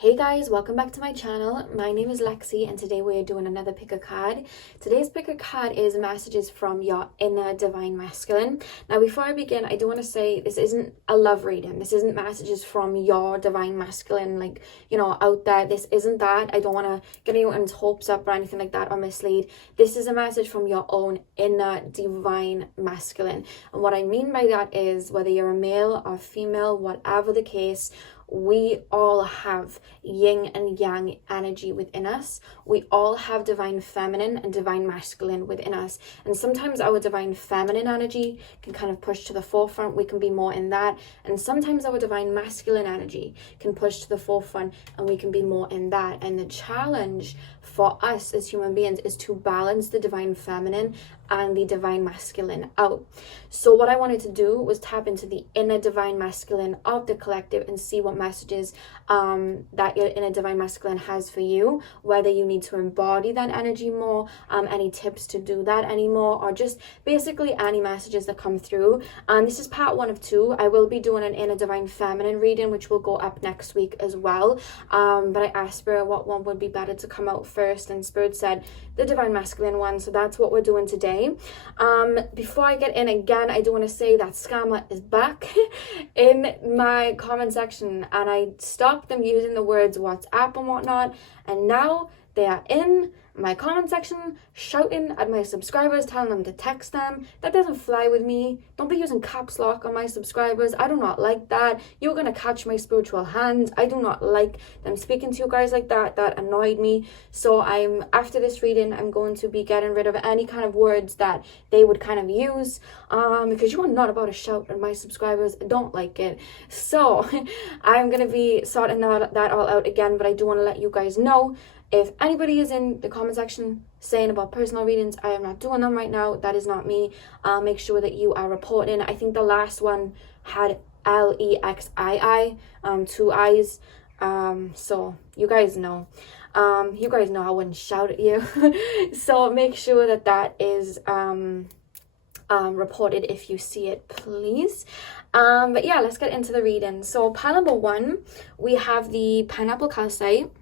Hey guys, welcome back to my channel. My name is Lexi and today we're doing another pick a card. Today's pick a card is messages from your inner divine masculine. Now before I begin, I do want to say this isn't a love reading. This isn't messages from your divine masculine, like, out there. This isn't that. I don't want to get anyone's hopes up or anything like that or mislead. This is a message from your own inner divine masculine. And what I mean by that is whether you're a male or female, whatever the case, we all have yin and yang energy within us. We all have divine feminine and divine masculine within us. And sometimes our divine feminine energy can kind of push to the forefront. We can be more in that. And sometimes our divine masculine energy can push to the forefront and we can be more in that. And the challenge for us as human beings is to balance the divine feminine and the divine masculine out. So what I wanted to do was tap into the inner divine masculine of the collective and see what messages that your inner divine masculine has for you, whether you need to embody that energy more, any tips to do that anymore, or just basically any messages that come through. This is part 1 of 2. I will be doing an inner divine feminine reading, which will go up next week as well. But I asked Spirit what one would be better to come out first, and Spirit said the divine masculine one, so that's what we're doing today. Before I get in again, I do want to say that scammer is back in my comment section, and I stopped them using the words WhatsApp and whatnot, and now they are in my comment section shouting at my subscribers, telling them to text them. That doesn't fly with me. Don't be using caps lock on my subscribers. I do not like that. You're gonna catch my spiritual hands. I do not like them speaking to you guys like that. That annoyed me. So after this reading, I'm going to be getting rid of any kind of words that they would kind of use, because you are not about to shout at my subscribers. I don't like it. So I'm gonna be sorting that all out again, but I do want to let you guys know, if anybody is in the comment section saying about personal readings, I am not doing them right now. That is not me. Make sure that you are reporting. I think the last one had Lexii, 2 eyes. So you guys know. I wouldn't shout at you. So make sure that is reported if you see it, please. But yeah, let's get into the reading. So pile number 1, we have the pineapple calcite.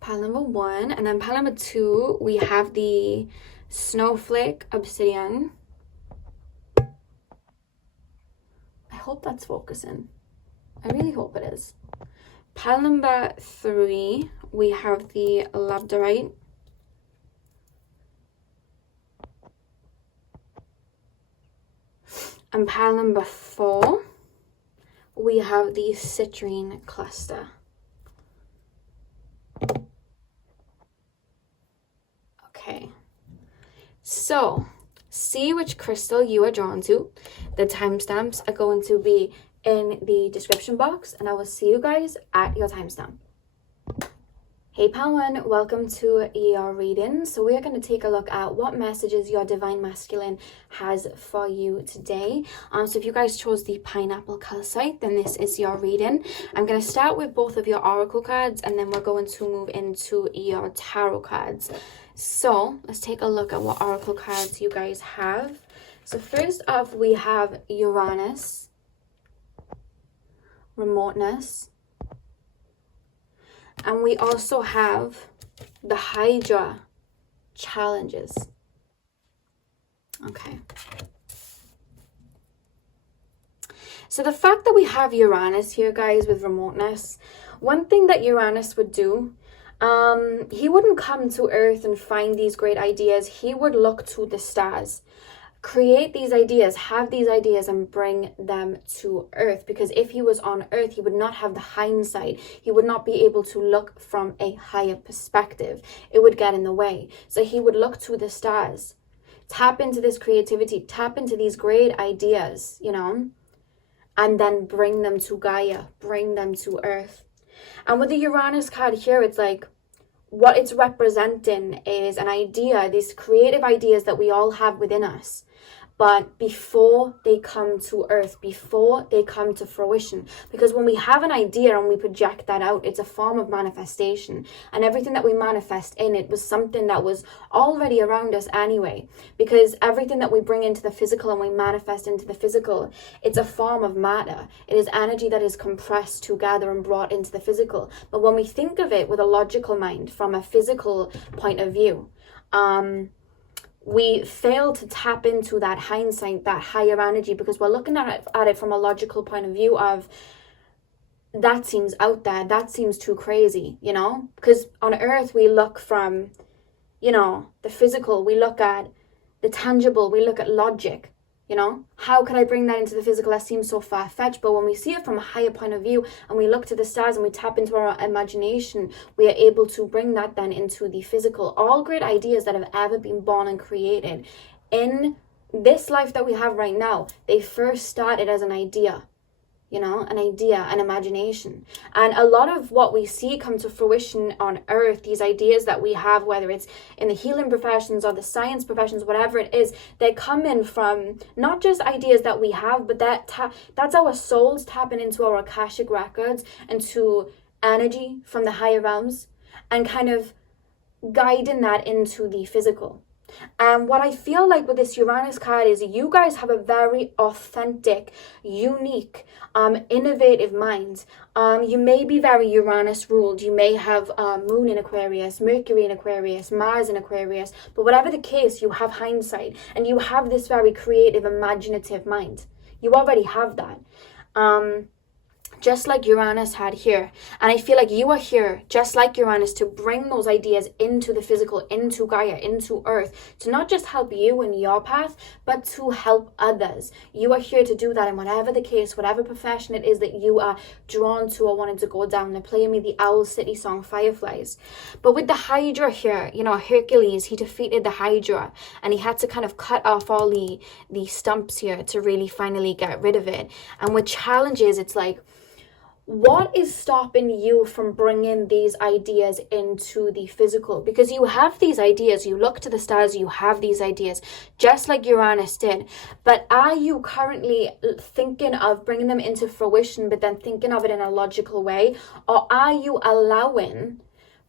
Pile number 1, and then pile number 2, we have the snowflake obsidian. I hope that's focusing. I really hope it is. Pile number 3, we have the labradorite. And pile number 4, we have the citrine cluster. Okay, so see which crystal you are drawn to. The timestamps are going to be in the description box, and I will see you guys at your timestamp. Hey pile 1, welcome to your reading. So we are going to take a look at what messages your divine masculine has for you today. So if you guys chose the pineapple calcite, then this is your reading. I'm going to start with both of your oracle cards, and then we're going to move into your tarot cards. So let's take a look at what oracle cards you guys have. So first off, we have Uranus, remoteness, and we also have the Hydra, challenges. Okay. So the fact that we have Uranus here, guys, with remoteness, one thing that Uranus would do, he wouldn't come to Earth and find these great ideas. He would look to the stars, create these ideas, have these ideas, and bring them to Earth. Because if he was on Earth, he would not have the hindsight. He would not be able to look from a higher perspective. It would get in the way. So he would look to the stars, tap into this creativity, tap into these great ideas, and then bring them to Gaia, bring them to Earth. And with the Uranus card here, it's like what it's representing is an idea, these creative ideas that we all have within us. but before they come to earth, before they come to fruition. Because when we have an idea and we project that out, it's a form of manifestation. And everything that we manifest in it was something that was already around us anyway. Because everything that we bring into the physical and we manifest into the physical, it's a form of matter. It is energy that is compressed together and brought into the physical. But when we think of it with a logical mind, from a physical point of view, we fail to tap into that hindsight, that higher energy, because we're looking at it from a logical point of view of, that seems out there, that seems too crazy, you know? Because on earth we look from, you know, the physical, we look at the tangible, we look at logic, you know? How could I bring that into the physical? That seems so far-fetched. But when we see it from a higher point of view and we look to the stars and we tap into our imagination, we are able to bring that then into the physical. All great ideas that have ever been born and created in this life that we have right now, they first started as an idea. You know, an idea, an imagination. And a lot of what we see come to fruition on earth, these ideas that we have, whether it's in the healing professions or the science professions, whatever it is, they're coming from not just ideas that we have, but that's our souls tapping into our Akashic records and to energy from the higher realms and kind of guiding that into the physical. And what I feel like with this Uranus card is you guys have a very authentic, unique, innovative mind. You may be very Uranus ruled. You may have Moon in Aquarius, Mercury in Aquarius, Mars in Aquarius. But whatever the case, you have hindsight and you have this very creative, imaginative mind. You already have that. Just like Uranus had here. And I feel like you are here, just like Uranus, to bring those ideas into the physical, into Gaia, into Earth, to not just help you in your path, but to help others. You are here to do that in whatever the case, whatever profession it is that you are drawn to or wanting to go down. They're playing me the Owl City song, Fireflies. But with the Hydra here, you know, Hercules, he defeated the Hydra and he had to kind of cut off all the stumps here to really finally get rid of it. And with challenges, it's like, what is stopping you from bringing these ideas into the physical? Because you have these ideas, you look to the stars, you have these ideas, just like Uranus did. But are you currently thinking of bringing them into fruition, but then thinking of it in a logical way? Or are you allowing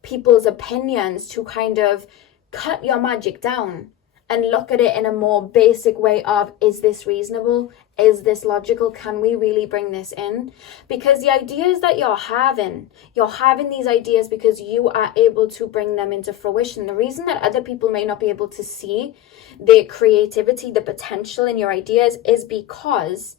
people's opinions to kind of cut your magic down and look at it in a more basic way of, is this reasonable? Is this logical? Can we really bring this in? Because the ideas that you're having these ideas because you are able to bring them into fruition. The reason that other people may not be able to see the creativity, the potential in your ideas is because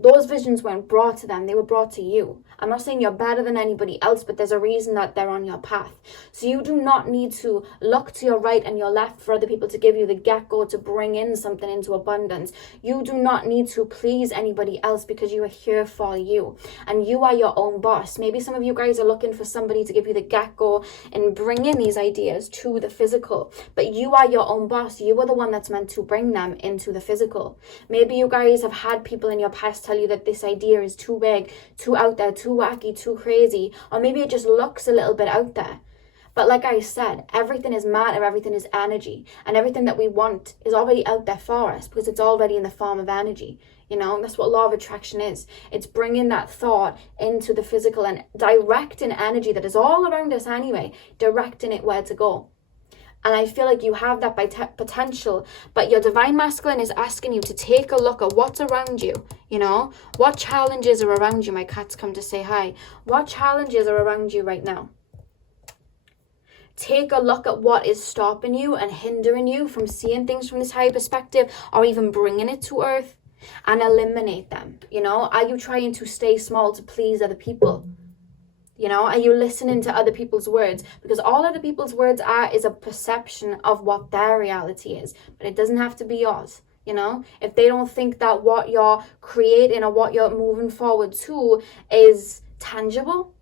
those visions weren't brought to them, they were brought to you. I'm not saying you're better than anybody else, but there's a reason that they're on your path. So you do not need to look to your right and your left for other people to give you the get-go to bring in something into abundance. You do not need to please anybody else because you are here for you. And you are your own boss. Maybe some of you guys are looking for somebody to give you the get-go and bring in these ideas to the physical. But you are your own boss. You are the one that's meant to bring them into the physical. Maybe you guys have had people in your past tell you that this idea is too big, too out there, too wacky, too crazy, or maybe it just looks a little bit out there. But like I said, everything is matter, everything is energy, and everything that we want is already out there for us because it's already in the form of energy. You know, that's what law of attraction is. It's bringing that thought into the physical and directing energy that is all around us anyway, directing it where to go. And I feel like you have that potential, but your divine masculine is asking you to take a look at what's around you, you know? What challenges are around you? My cat's come to say hi. What challenges are around you right now? Take a look at what is stopping you and hindering you from seeing things from this higher perspective or even bringing it to earth, and eliminate them, you know? Are you trying to stay small to please other people? You know, are you listening to other people's words? Because all other people's words is a perception of what their reality is. But it doesn't have to be yours, you know? If they don't think that what you're creating or what you're moving forward to is tangible,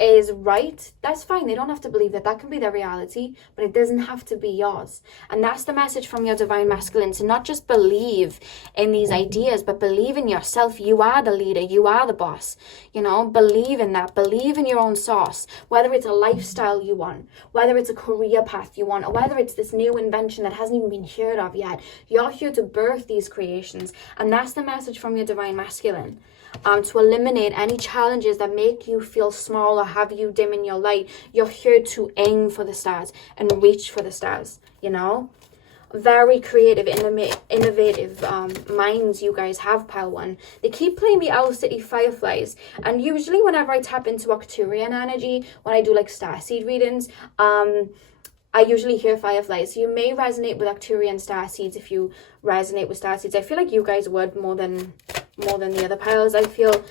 is right, that's fine. They don't have to believe that. That can be their reality, but it doesn't have to be yours. And that's the message from your divine masculine, to not just believe in these ideas, but believe in yourself. You are the leader, you are the boss, you know, believe in that, believe in your own source, whether it's a lifestyle you want, whether it's a career path you want, or whether it's this new invention that hasn't even been heard of yet. You're here to birth these creations, and that's the message from your divine masculine. To eliminate any challenges that make you feel small or have you dim in your light. You're here to aim for the stars and reach for the stars, you know. Very creative, innovative minds you guys have, pile one. They keep playing the Owl City Fireflies, and usually whenever I tap into Acturian energy, when I do like Starseed readings, I usually hear fireflies. So you may resonate with Acturian starseeds if you resonate with starseeds. I feel like you guys would more than the other piles. I feel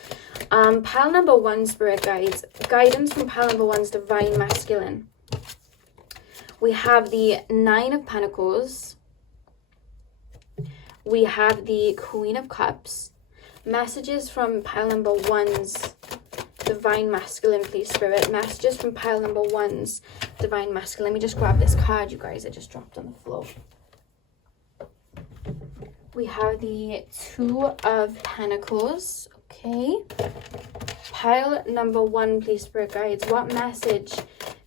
pile number one, spirit guides, guidance from pile number one's divine masculine. We have the Nine of Pentacles. We have the Queen of Cups. Messages from pile number one's divine masculine, please, spirit. Messages from pile number one's divine masculine. Let me just grab this card, you guys. I just dropped on the floor. We have the Two of Pentacles. Okay. Pile number one, please, spirit guides. What message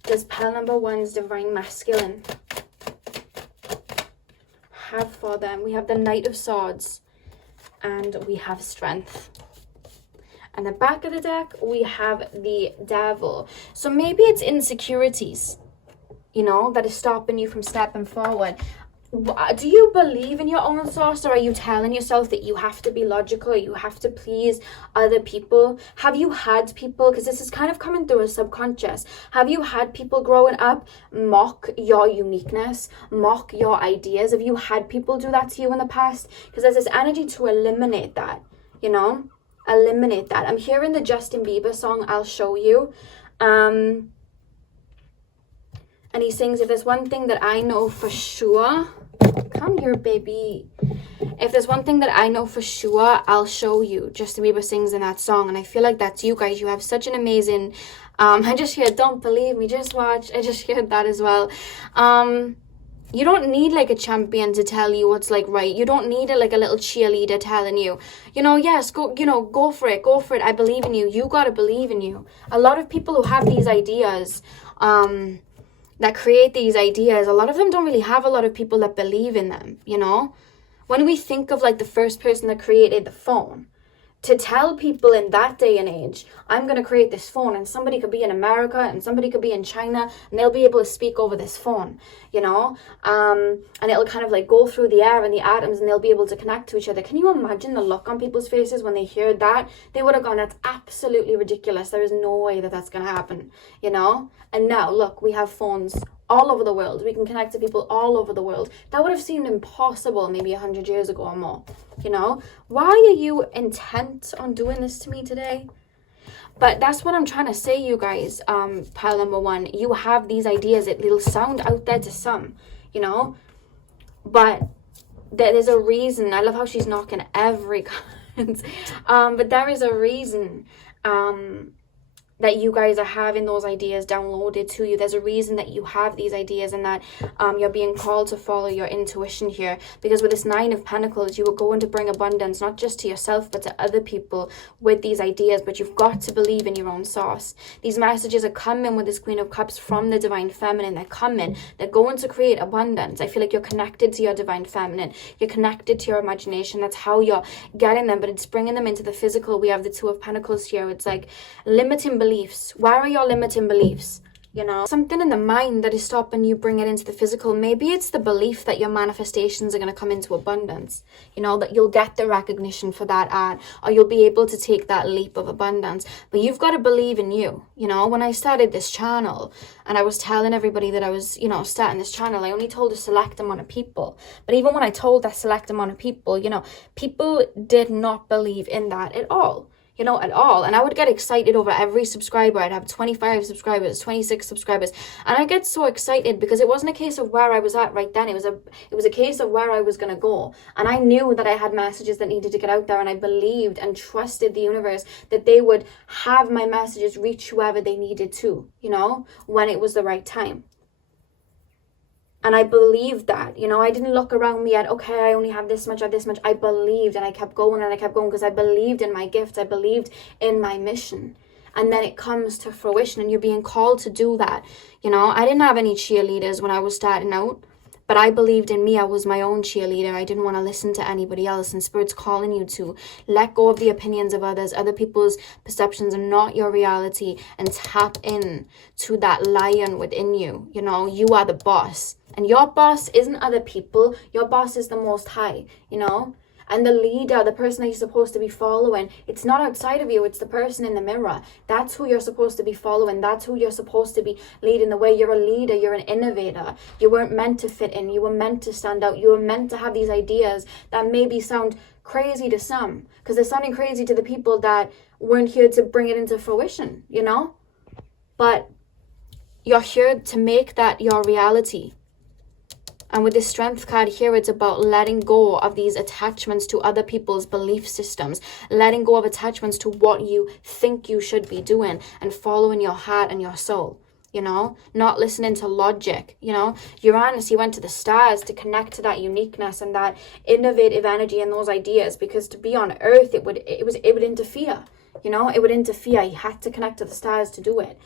does pile number one's divine masculine have for them? We have the Knight of Swords and we have Strength. And the back of the deck, we have the Devil. So maybe it's insecurities, you know, that is stopping you from stepping forward. Do you believe in your own source, or are you telling yourself that you have to be logical, or you have to please other people? Have you had people, because this is kind of coming through a subconscious, have you had people growing up mock your uniqueness, mock your ideas? Have you had people do that to you in the past? Because there's this energy to eliminate that, you know? Eliminate that. I'm hearing the Justin Bieber song, I'll Show You. And he sings, if there's one thing that I know for sure, come here, baby. If there's one thing that I know for sure, I'll show you. Justin Bieber sings in that song, and I feel like that's you guys. You have such an amazing, I just hear, don't believe me, just watch. I just heard that as well. You don't need like a champion to tell you what's like right. You don't need like a little cheerleader telling you, you know, yes, go, you know, go for it. I believe in you. You got to believe in you. A lot of people who have these ideas, that create these ideas, a lot of them don't really have a lot of people that believe in them, you know? When we think of like the first person that created the phone, to tell people in that day and age, I'm going to create this phone, and somebody could be in America and somebody could be in China, and they'll be able to speak over this phone, you know, and it'll kind of like go through the air and the atoms, and they'll be able to connect to each other. Can you imagine the look on people's faces when they heard that? They would have gone, that's absolutely ridiculous. There is no way that that's going to happen, you know? And now look, we have phones all over the world. We can connect to people all over the world. That would have seemed impossible maybe 100 years ago or more, you know? Why are you intent on doing this to me today? But that's what I'm trying to say, you guys. Pile number one, you have these ideas. It'll sound out there to some, you know? But there's a reason. I love how she's knocking every comment. But there is a reason that you guys are having those ideas downloaded to you. There's a reason that you have these ideas, and that you're being called to follow your intuition here. Because with this Nine of Pentacles, you are going to bring abundance, not just to yourself, but to other people with these ideas. But you've got to believe in your own source. These messages are coming with this Queen of Cups from the Divine Feminine. They're coming. They're going to create abundance. I feel like you're connected to your Divine Feminine. You're connected to your imagination. That's how you're getting them. But it's bringing them into the physical. We have the Two of Pentacles here. It's like limiting beliefs. Where are your limiting beliefs? You know, something in the mind that is stopping you bring it into the physical. Maybe it's the belief that your manifestations are going to come into abundance, you know, that you'll get the recognition for that ad, or you'll be able to take that leap of abundance. But you've got to believe in you. You know, when I started this channel and I was telling everybody that I was, you know, starting this channel, I only told a select amount of people. But even when I told that select amount of people, you know, people did not believe in that at all. you know, at all. And I would get excited over every subscriber. I'd have 25 subscribers, 26 subscribers. And I get so excited because it wasn't a case of where I was at right then. It was a case of where I was going to go. And I knew that I had messages that needed to get out there, and I believed and trusted the universe that they would have my messages reach whoever they needed to, you know, when it was the right time. And I believed that, you know, I didn't look around me at, okay, I only have this much or this much. I believed, and I kept going because I believed in my gifts. I believed in my mission. And then it comes to fruition, and you're being called to do that. You know, I didn't have any cheerleaders when I was starting out, but I believed in me. I was my own cheerleader. I didn't want to listen to anybody else. And Spirit's calling you to let go of the opinions of others. Other people's perceptions are not your reality, and tap in to that lion within you. You know, you are the boss. And your boss isn't other people. Your boss is the Most High, you know. And the leader, the person that you're supposed to be following, it's not outside of you. It's the person in the mirror. That's who you're supposed to be following. That's who you're supposed to be leading the way. You're a leader. You're an innovator. You weren't meant to fit in. You were meant to stand out. You were meant to have these ideas that maybe sound crazy to some, because they're sounding crazy to the people that weren't here to bring it into fruition, you know. But you're here to make that your reality. And with this strength card here, it's about letting go of these attachments to other people's belief systems, letting go of attachments to what you think you should be doing, and following your heart and your soul, you know, not listening to logic. You know, Uranus, he went to the stars to connect to that uniqueness and that innovative energy and those ideas, because to be on Earth, it would interfere, you know, it would interfere. He had to connect to the stars to do it.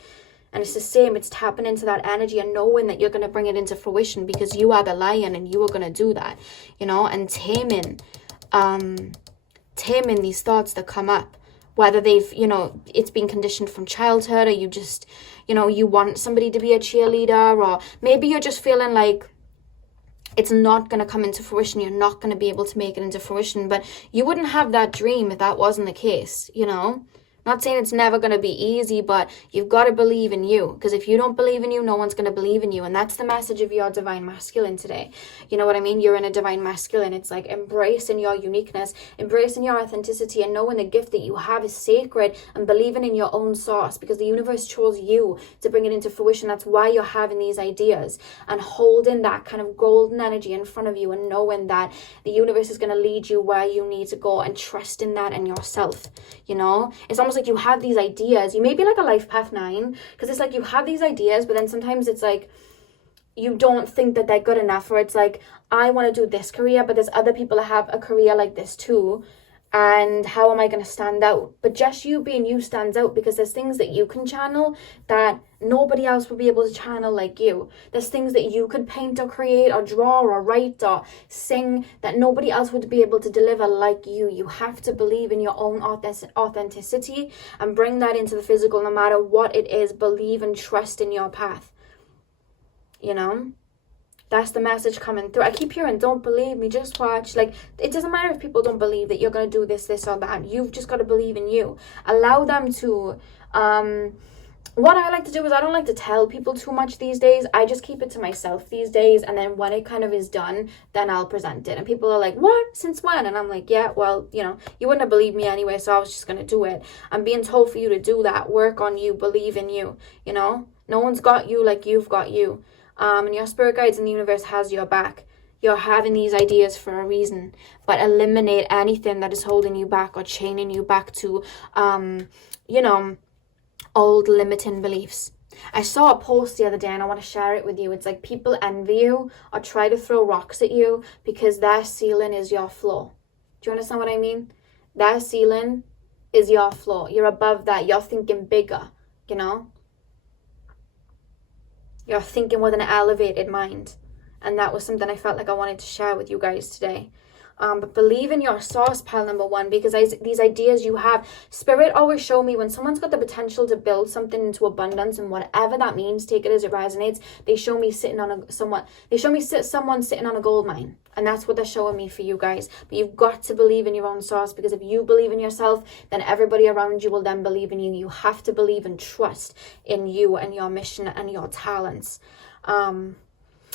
And it's the same, it's tapping into that energy and knowing that you're going to bring it into fruition because you are the lion and you are going to do that, you know, and taming these thoughts that come up, whether they've, you know, it's been conditioned from childhood, or you just, you know, you want somebody to be a cheerleader, or maybe you're just feeling like it's not going to come into fruition. You're not going to be able to make it into fruition, but you wouldn't have that dream if that wasn't the case, you know. Not saying it's never going to be easy, but you've got to believe in you. Because if you don't believe in you, no one's going to believe in you. And that's the message of your divine masculine today. You know what I mean? You're in a divine masculine. It's like embracing your uniqueness, embracing your authenticity, and knowing the gift that you have is sacred, and believing in your own source, because the universe chose you to bring it into fruition. That's why you're having these ideas, and holding that kind of golden energy in front of you, and knowing that the universe is going to lead you where you need to go, and trusting that in yourself. You know, it's almost like you have these ideas. You may be like a life path 9, because it's like you have these ideas, but then sometimes it's like you don't think that they're good enough, or it's like, I want to do this career, but there's other people that have a career like this too, and how am I going to stand out? But just you being you stands out, because there's things that you can channel that nobody else will be able to channel like you. There's things that you could paint or create or draw or write or sing that nobody else would be able to deliver like you. You have to believe in your own authenticity and bring that into the physical, no matter what it is. Believe and trust in your path, you know. That's the message coming through. I keep hearing, don't believe me, just watch. Like, it doesn't matter if people don't believe that you're going to do this or that. You've just got to believe in you. Allow them to. What I like to do is I don't like to tell people too much these days. I just keep it to myself these days. And then when it kind of is done, then I'll present it. And people are like, what? Since when? And I'm like, yeah, well, you know, you wouldn't have believed me anyway, so I was just going to do it. I'm being told for you to do that. Work on you. Believe in you. You know, no one's got you like you've got you. And your spirit guides in the universe has your back. You're having these ideas for a reason, but eliminate anything that is holding you back or chaining you back to, you know, old limiting beliefs. I saw a post the other day and I want to share it with you. It's like, people envy you or try to throw rocks at you because their ceiling is your floor. Do you understand what I mean? Their ceiling is your floor. You're above that. You're thinking bigger, you know? You're thinking with an elevated mind. And that was something I felt like I wanted to share with you guys today. But believe in your source, pile number 1, because these ideas you have, Spirit always show me when someone's got the potential to build something into abundance, and whatever that means, take it as it resonates. They show me someone sitting on a gold mine, and that's what they're showing me for you guys. But you've got to believe in your own source, because if you believe in yourself, then everybody around you will then believe in you. You have to believe and trust in you and your mission and your talents.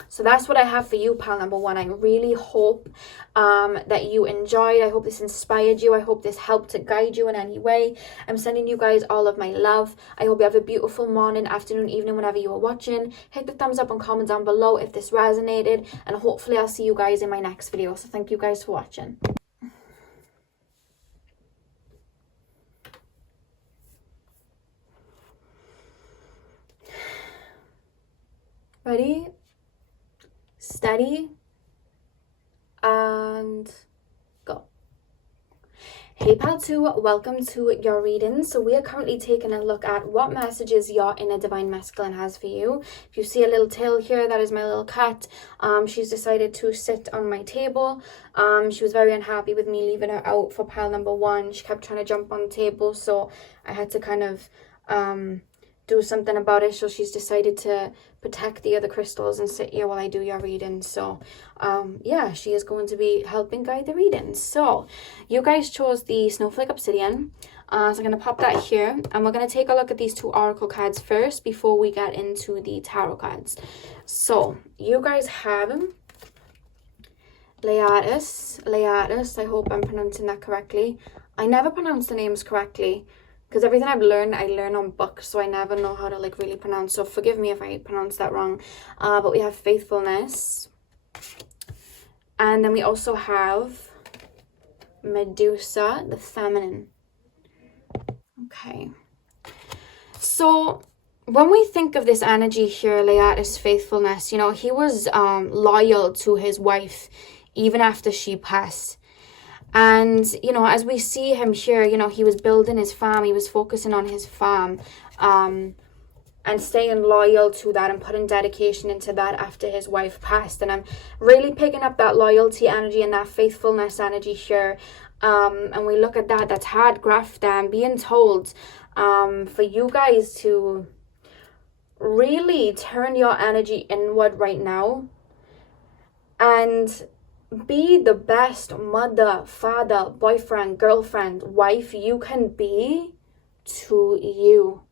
So that's what I have for you, pal number one. I really hope that you enjoyed. I hope this inspired you. I hope this helped to guide you in any way. I'm sending you guys all of my love. I hope you have a beautiful morning, afternoon, evening, whenever you are watching. Hit the thumbs up and comment down below if this resonated, and hopefully I'll see you guys in my next video. So thank you guys for watching. Ready, steady, and go. Hey pal 2, welcome to your reading. So we are currently taking a look at what messages your inner divine masculine has for you. If you see a little tail here, that is my little cat. She's decided to sit on my table. She was very unhappy with me leaving her out for pile number 1. She kept trying to jump on the table, so I had to kind of do something about it. So she's decided to protect the other crystals and sit here while I do your reading. So yeah, she is going to be helping guide the reading. So you guys chose the Snowflake Obsidian, so I'm going to pop that here, and we're going to take a look at these 2 oracle cards first before we get into the tarot cards. So you guys have Pleiades. I hope I'm pronouncing that correctly. I never pronounce the names correctly, because everything I've learned, I learn on books, so I never know how to like really pronounce. So forgive me if I pronounce that wrong. But we have Faithfulness. And then we also have Medusa, the feminine. Okay. So when we think of this energy here, Pleiades, Faithfulness, you know, he was loyal to his wife even after she passed. And, you know, as we see him here, you know, he was building his farm. He was focusing on his farm and staying loyal to that and putting dedication into that after his wife passed. And I'm really picking up that loyalty energy and that faithfulness energy here. And we look at that, that's hard graft and being told for you guys to really turn your energy inward right now and be the best mother, father, boyfriend, girlfriend, wife you can be to you,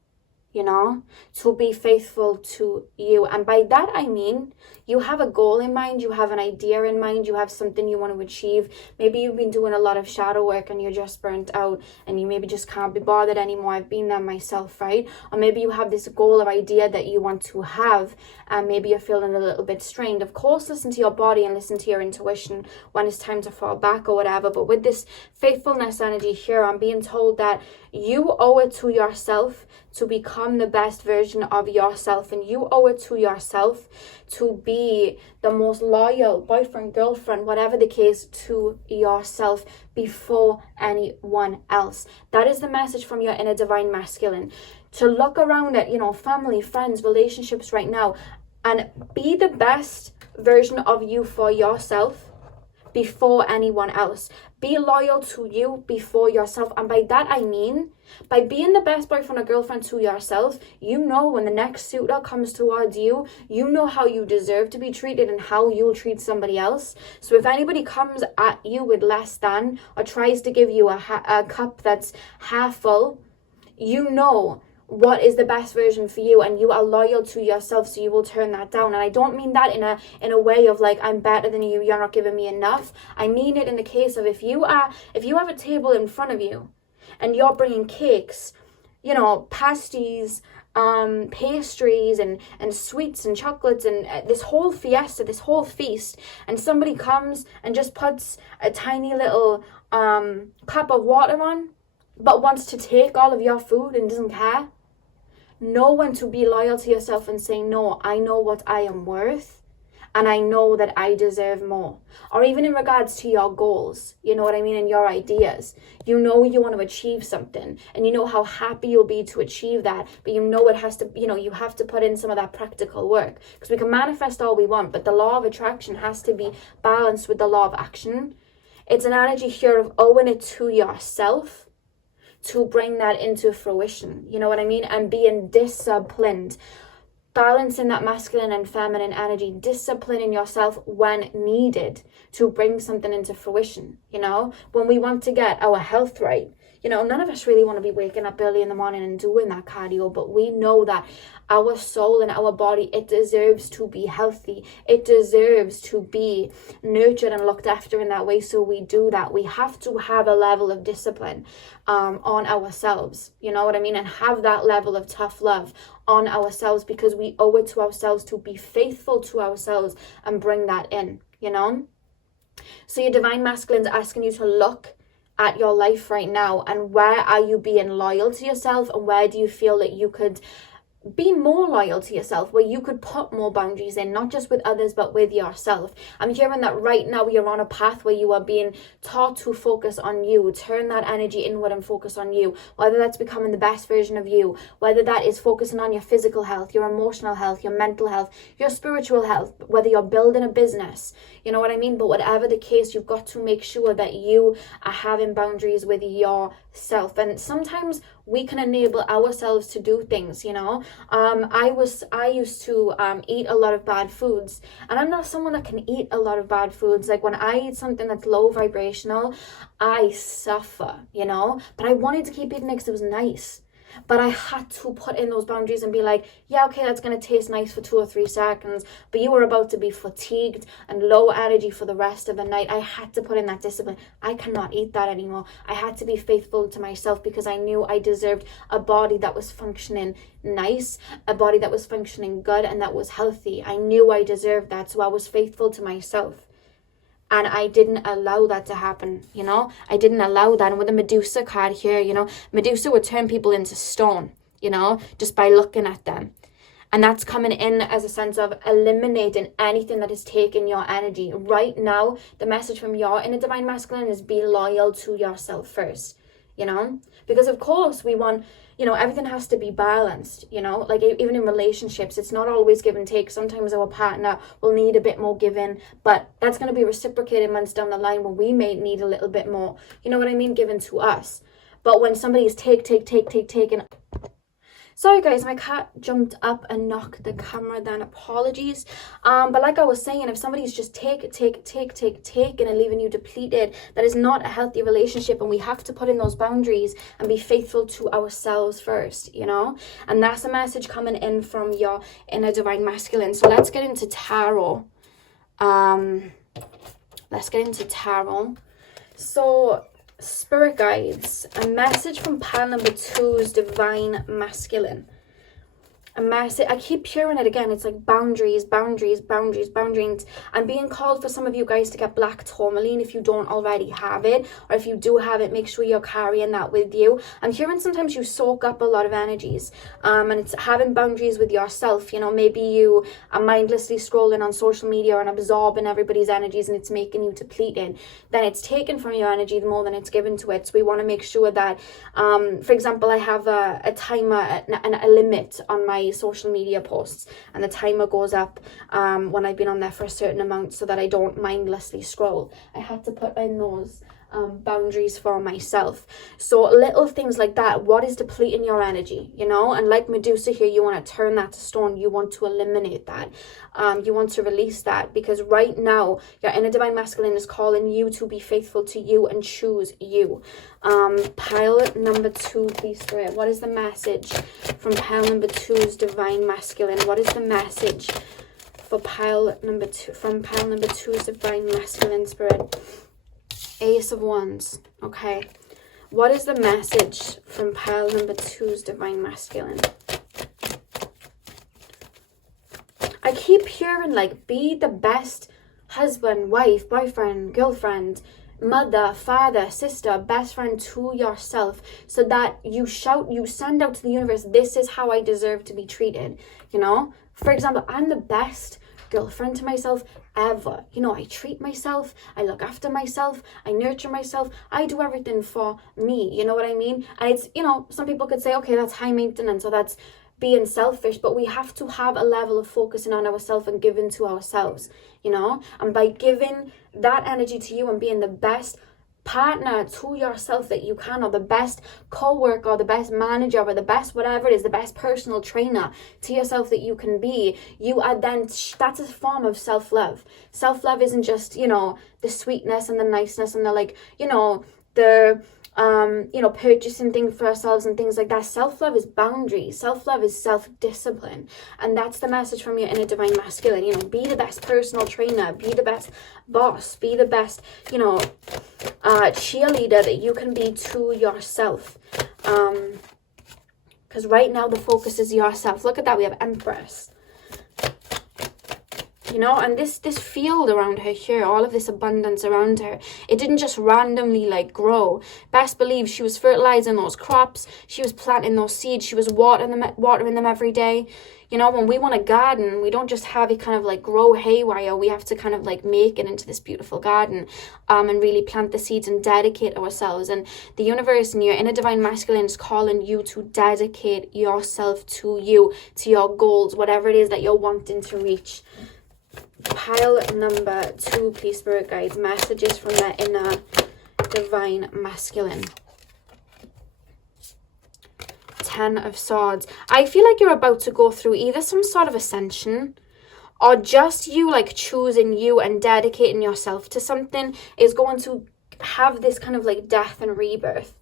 you know, to be faithful to you. And by that, I mean, you have a goal in mind, you have an idea in mind, you have something you want to achieve. Maybe you've been doing a lot of shadow work and you're just burnt out and you maybe just can't be bothered anymore. I've been there myself, right? Or maybe you have this goal or idea that you want to have and maybe you're feeling a little bit strained. Of course, listen to your body and listen to your intuition when it's time to fall back or whatever. But with this faithfulness energy here, I'm being told that you owe it to yourself to become the best version of yourself, and you owe it to yourself to be the most loyal boyfriend, girlfriend, whatever the case, to yourself before anyone else. That is the message from your inner divine masculine. To look around at, you know, family, friends, relationships right now and be the best version of you for yourself before anyone else. Be loyal to you before yourself. And by that I mean, by being the best boyfriend or girlfriend to yourself, you know when the next suitor comes towards you, you know how you deserve to be treated and how you'll treat somebody else. So if anybody comes at you with less than or tries to give you a cup that's half full, you know what is the best version for you and you are loyal to yourself, so you will turn that down. And I don't mean that in a way of like, I'm better than you, you're not giving me enough. I mean it in the case of if you have a table in front of you and you're bringing cakes, you know, pasties, pastries and sweets and chocolates and this whole fiesta, this whole feast, and somebody comes and just puts a tiny little cup of water on but wants to take all of your food and doesn't care, know when to be loyal to yourself and say, no, I know what I am worth and I know that I deserve more. Or even in regards to your goals, you know what I mean, and your ideas. You know you want to achieve something and you know how happy you'll be to achieve that, but you know it has to, you know, you have to put in some of that practical work, because we can manifest all we want, but the law of attraction has to be balanced with the law of action. It's an energy here of owing it to yourself to bring that into fruition, you know what I mean? And being disciplined, balancing that masculine and feminine energy, disciplining yourself when needed to bring something into fruition, you know? When we want to get our health right, You know, none of us really want to be waking up early in the morning and doing that cardio, but we know that our soul and our body, it deserves to be healthy. It deserves to be nurtured and looked after in that way. So we do that. We have to have a level of discipline on ourselves, you know what I mean? And have that level of tough love on ourselves, because we owe it to ourselves to be faithful to ourselves and bring that in, you know? So your divine masculine's asking you to look at your life right now, and where are you being loyal to yourself, and where do you feel that you could be more loyal to yourself, where you could put more boundaries in, not just with others but with yourself. I'm hearing that right now you're on a path where you are being taught to focus on you, turn that energy inward and focus on you, whether that's becoming the best version of you, whether that is focusing on your physical health, your emotional health, your mental health, your spiritual health, whether you're building a business, you know what I mean? But whatever the case, you've got to make sure that you are having boundaries with yourself. And sometimes we can enable ourselves to do things, you know. I used to eat a lot of bad foods, and I'm not someone that can eat a lot of bad foods. Like when I eat something that's low vibrational, I suffer, you know. But I wanted to keep eating it because it was nice. But I had to put in those boundaries and be like, yeah, okay, that's going to taste nice for 2 or 3 seconds, but you were about to be fatigued and low energy for the rest of the night. I had to put in that discipline. I cannot eat that anymore. I had to be faithful to myself, because I knew I deserved a body that was functioning nice, a body that was functioning good and that was healthy. I knew I deserved that, so I was faithful to myself. And I didn't allow that to happen, you know? I didn't allow that. And with the Medusa card here, you know, Medusa would turn people into stone, you know, just by looking at them. And that's coming in as a sense of eliminating anything that is taking your energy. Right now, the message from your inner divine masculine is be loyal to yourself first, you know? Because of course we want, you know, everything has to be balanced, you know, like even in relationships, it's not always give and take. Sometimes our partner will need a bit more giving, but that's going to be reciprocated months down the line when we may need a little bit more, you know what I mean, given to us. But when somebody is taking, sorry guys, my cat jumped up and knocked the camera down, apologies. But like I was saying, if somebody's just taking and leaving you depleted, that is not a healthy relationship. And we have to put in those boundaries and be faithful to ourselves first, you know. And that's a message coming in from your inner divine masculine. So let's get into tarot. So spirit guides, a message from pile number 2's divine masculine. A message, I keep hearing it again, it's like boundaries. I'm being called for some of you guys to get black tourmaline if you don't already have it, or if you do have it, make sure you're carrying that with you. I'm hearing sometimes you soak up a lot of energies, and it's having boundaries with yourself. You know, maybe you are mindlessly scrolling on social media and absorbing everybody's energies, and it's making you depleted. Then it's taken from your energy more than it's given to it. So we want to make sure that, for example, I have a timer and a limit on my social media posts, and the timer goes up when I've been on there for a certain amount, so that I don't mindlessly scroll. I had to put in those boundaries for myself. So little things like that, what is depleting your energy, you know? And like Medusa here, you want to turn that to stone. You want to eliminate that. You want to release that, because right now your inner divine masculine is calling you to be faithful to you and choose you. Pile number 2, please, Spirit. What is the message from pile number 2's divine masculine? What is the message for pile number 2 from pile number 2's divine masculine, Spirit? Ace of Wands. Okay. What is the message from pile number 2's divine masculine? I keep hearing like, be the best husband, wife, boyfriend, girlfriend, mother, father, sister, best friend to yourself, so that you send out to the universe, this is how I deserve to be treated, you know? For example, I'm the best girlfriend to myself ever. You know, I treat myself, I look after myself, I nurture myself, I do everything for me, you know what I mean? And it's, you know, some people could say, okay, that's high maintenance, or that's being selfish, but we have to have a level of focusing on ourselves and giving to ourselves, you know? And by giving that energy to you and being the best partner to yourself that you can, or the best co-worker, or the best manager, or the best whatever it is, the best personal trainer to yourself that you can be, you are then, that's a form of self-love. Self-love isn't just, you know, the sweetness and the niceness and the, like, you know, the you know, purchasing things for ourselves and things like that. Self-love is boundaries. Self-love is self-discipline. And that's the message from your inner divine masculine. You know, be the best personal trainer, be the best boss, be the best, you know, cheerleader that you can be to yourself. Because right now the focus is yourself. Look at that, we have Empress. You know, and this field around her here, all of this abundance around her, it didn't just randomly like grow. Best believe she was fertilizing those crops, she was planting those seeds, she was watering them every day. You know, when we want a garden, we don't just have it kind of like grow haywire. We have to kind of like make it into this beautiful garden, and really plant the seeds and dedicate ourselves. And the universe and your inner divine masculine is calling you to dedicate yourself to you, to your goals, whatever it is that you're wanting to reach. Pile number 2, please, spirit guides. Messages from their inner divine masculine. 10 of Swords. I feel like you're about to go through either some sort of ascension, or just you like choosing you and dedicating yourself to something is going to have this kind of like death and rebirth.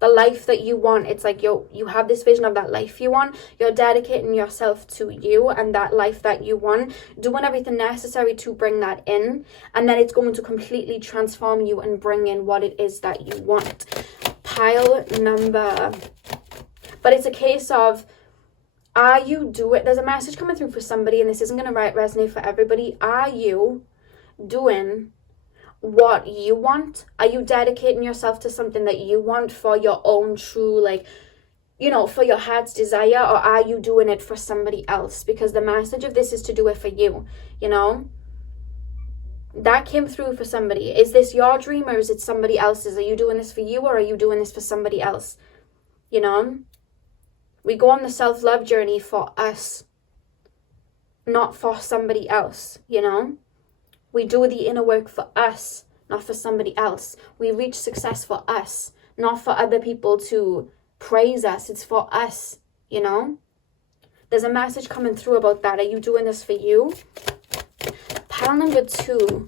The life that you want, it's like you have this vision of that life you want. You're dedicating yourself to you and that life that you want, doing everything necessary to bring that in, and then it's going to completely transform you and bring in what it is that you want. Pile number, but it's a case of, are you doing, there's a message coming through for somebody, and this isn't going to resonate for everybody. Are you doing what you want? Are you dedicating yourself to something that you want for your own true, like, you know, for your heart's desire, or are you doing it for somebody else? Because the message of this is to do it for you, you know? That came through for somebody. Is this your dream or is it somebody else's? Are you doing this for you or are you doing this for somebody else? You know? We go on the self-love journey for us, not for somebody else, you know? We do the inner work for us, not for somebody else. We reach success for us, not for other people to praise us. It's for us, you know? There's a message coming through about that. Are you doing this for you? Pile number 2.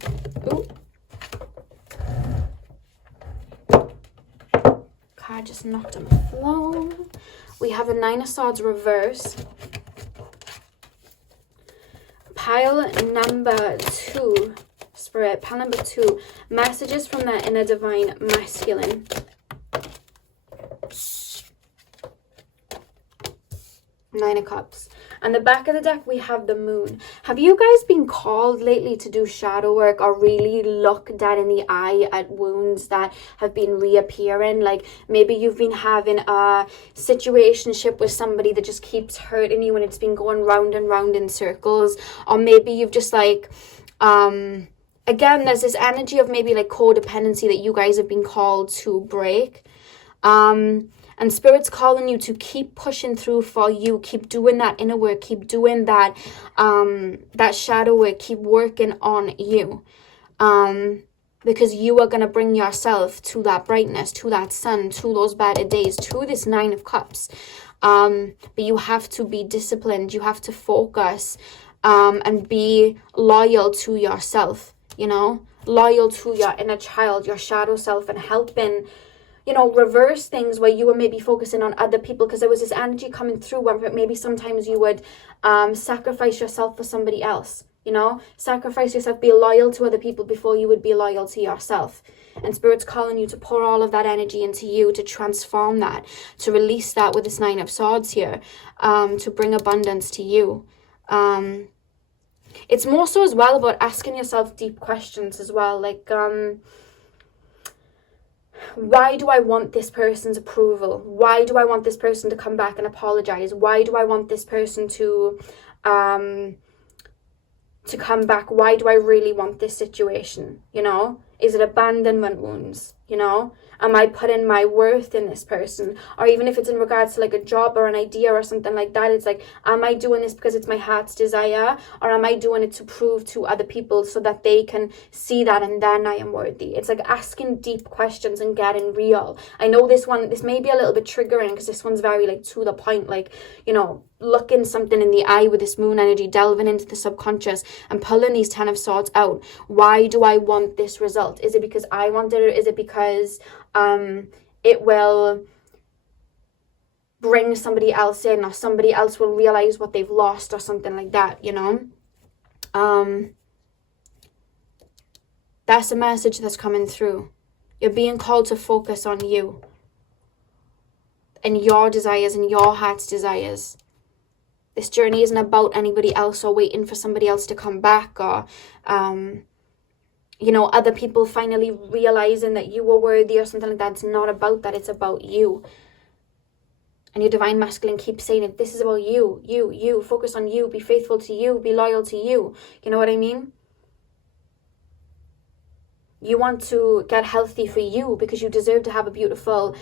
Ooh. Card just knocked on the floor. We have a 9 of Swords reverse. Pile number 2, spirit, pile number 2, messages from that inner divine masculine. Nine of Cups. And the back of the deck, we have the Moon. Have you guys been called lately to do shadow work or really look dead in the eye at wounds that have been reappearing? Like maybe you've been having a situationship with somebody that just keeps hurting you and it's been going round and round in circles. Or maybe you've just like, again, there's this energy of maybe like codependency that you guys have been called to break. And Spirit's calling you to keep pushing through for you. Keep doing that inner work. Keep doing that that shadow work. Keep working on you. Because you are going to bring yourself to that brightness, to that sun, to those better days, to this 9 of Cups. But you have to be disciplined. You have to focus and be loyal to yourself, you know. Loyal to your inner child, your shadow self, and helping, you know, reverse things where you were maybe focusing on other people, because there was this energy coming through where maybe sometimes you would sacrifice yourself for somebody else, you know, sacrifice yourself, be loyal to other people before you would be loyal to yourself. And Spirit's calling you to pour all of that energy into you, to transform that, to release that with this 9 of Swords here, to bring abundance to you. It's more so as well about asking yourself deep questions as well, like, why do I want this person's approval? Why do I want this person to come back and apologize? Why do I want this person to come back? Why do I really want this situation? You know, is it abandonment wounds? You know, am I putting my worth in this person? Or even if it's in regards to like a job or an idea or something like that, it's like, am I doing this because it's my heart's desire? Or am I doing it to prove to other people so that they can see that and then I am worthy? It's like asking deep questions and getting real. I know this may be a little bit triggering because this one's very like to the point, like, you know, looking something in the eye with this moon energy, delving into the subconscious and pulling these 10 of Swords out. Why do I want this result? Is it because I want it, or is it because it will bring somebody else in, or somebody else will realize what they've lost, or something like that, you know. That's a message that's coming through. You're being called to focus on you and your desires and your heart's desires. This journey isn't about anybody else or waiting for somebody else to come back, or you know, other people finally realizing that you were worthy or something like that. It's not about that. It's about you. And your divine masculine keeps saying it. This is about you, you. Focus on you. Be faithful to you. Be loyal to you. You know what I mean? You want to get healthy for you because you deserve to have a beautiful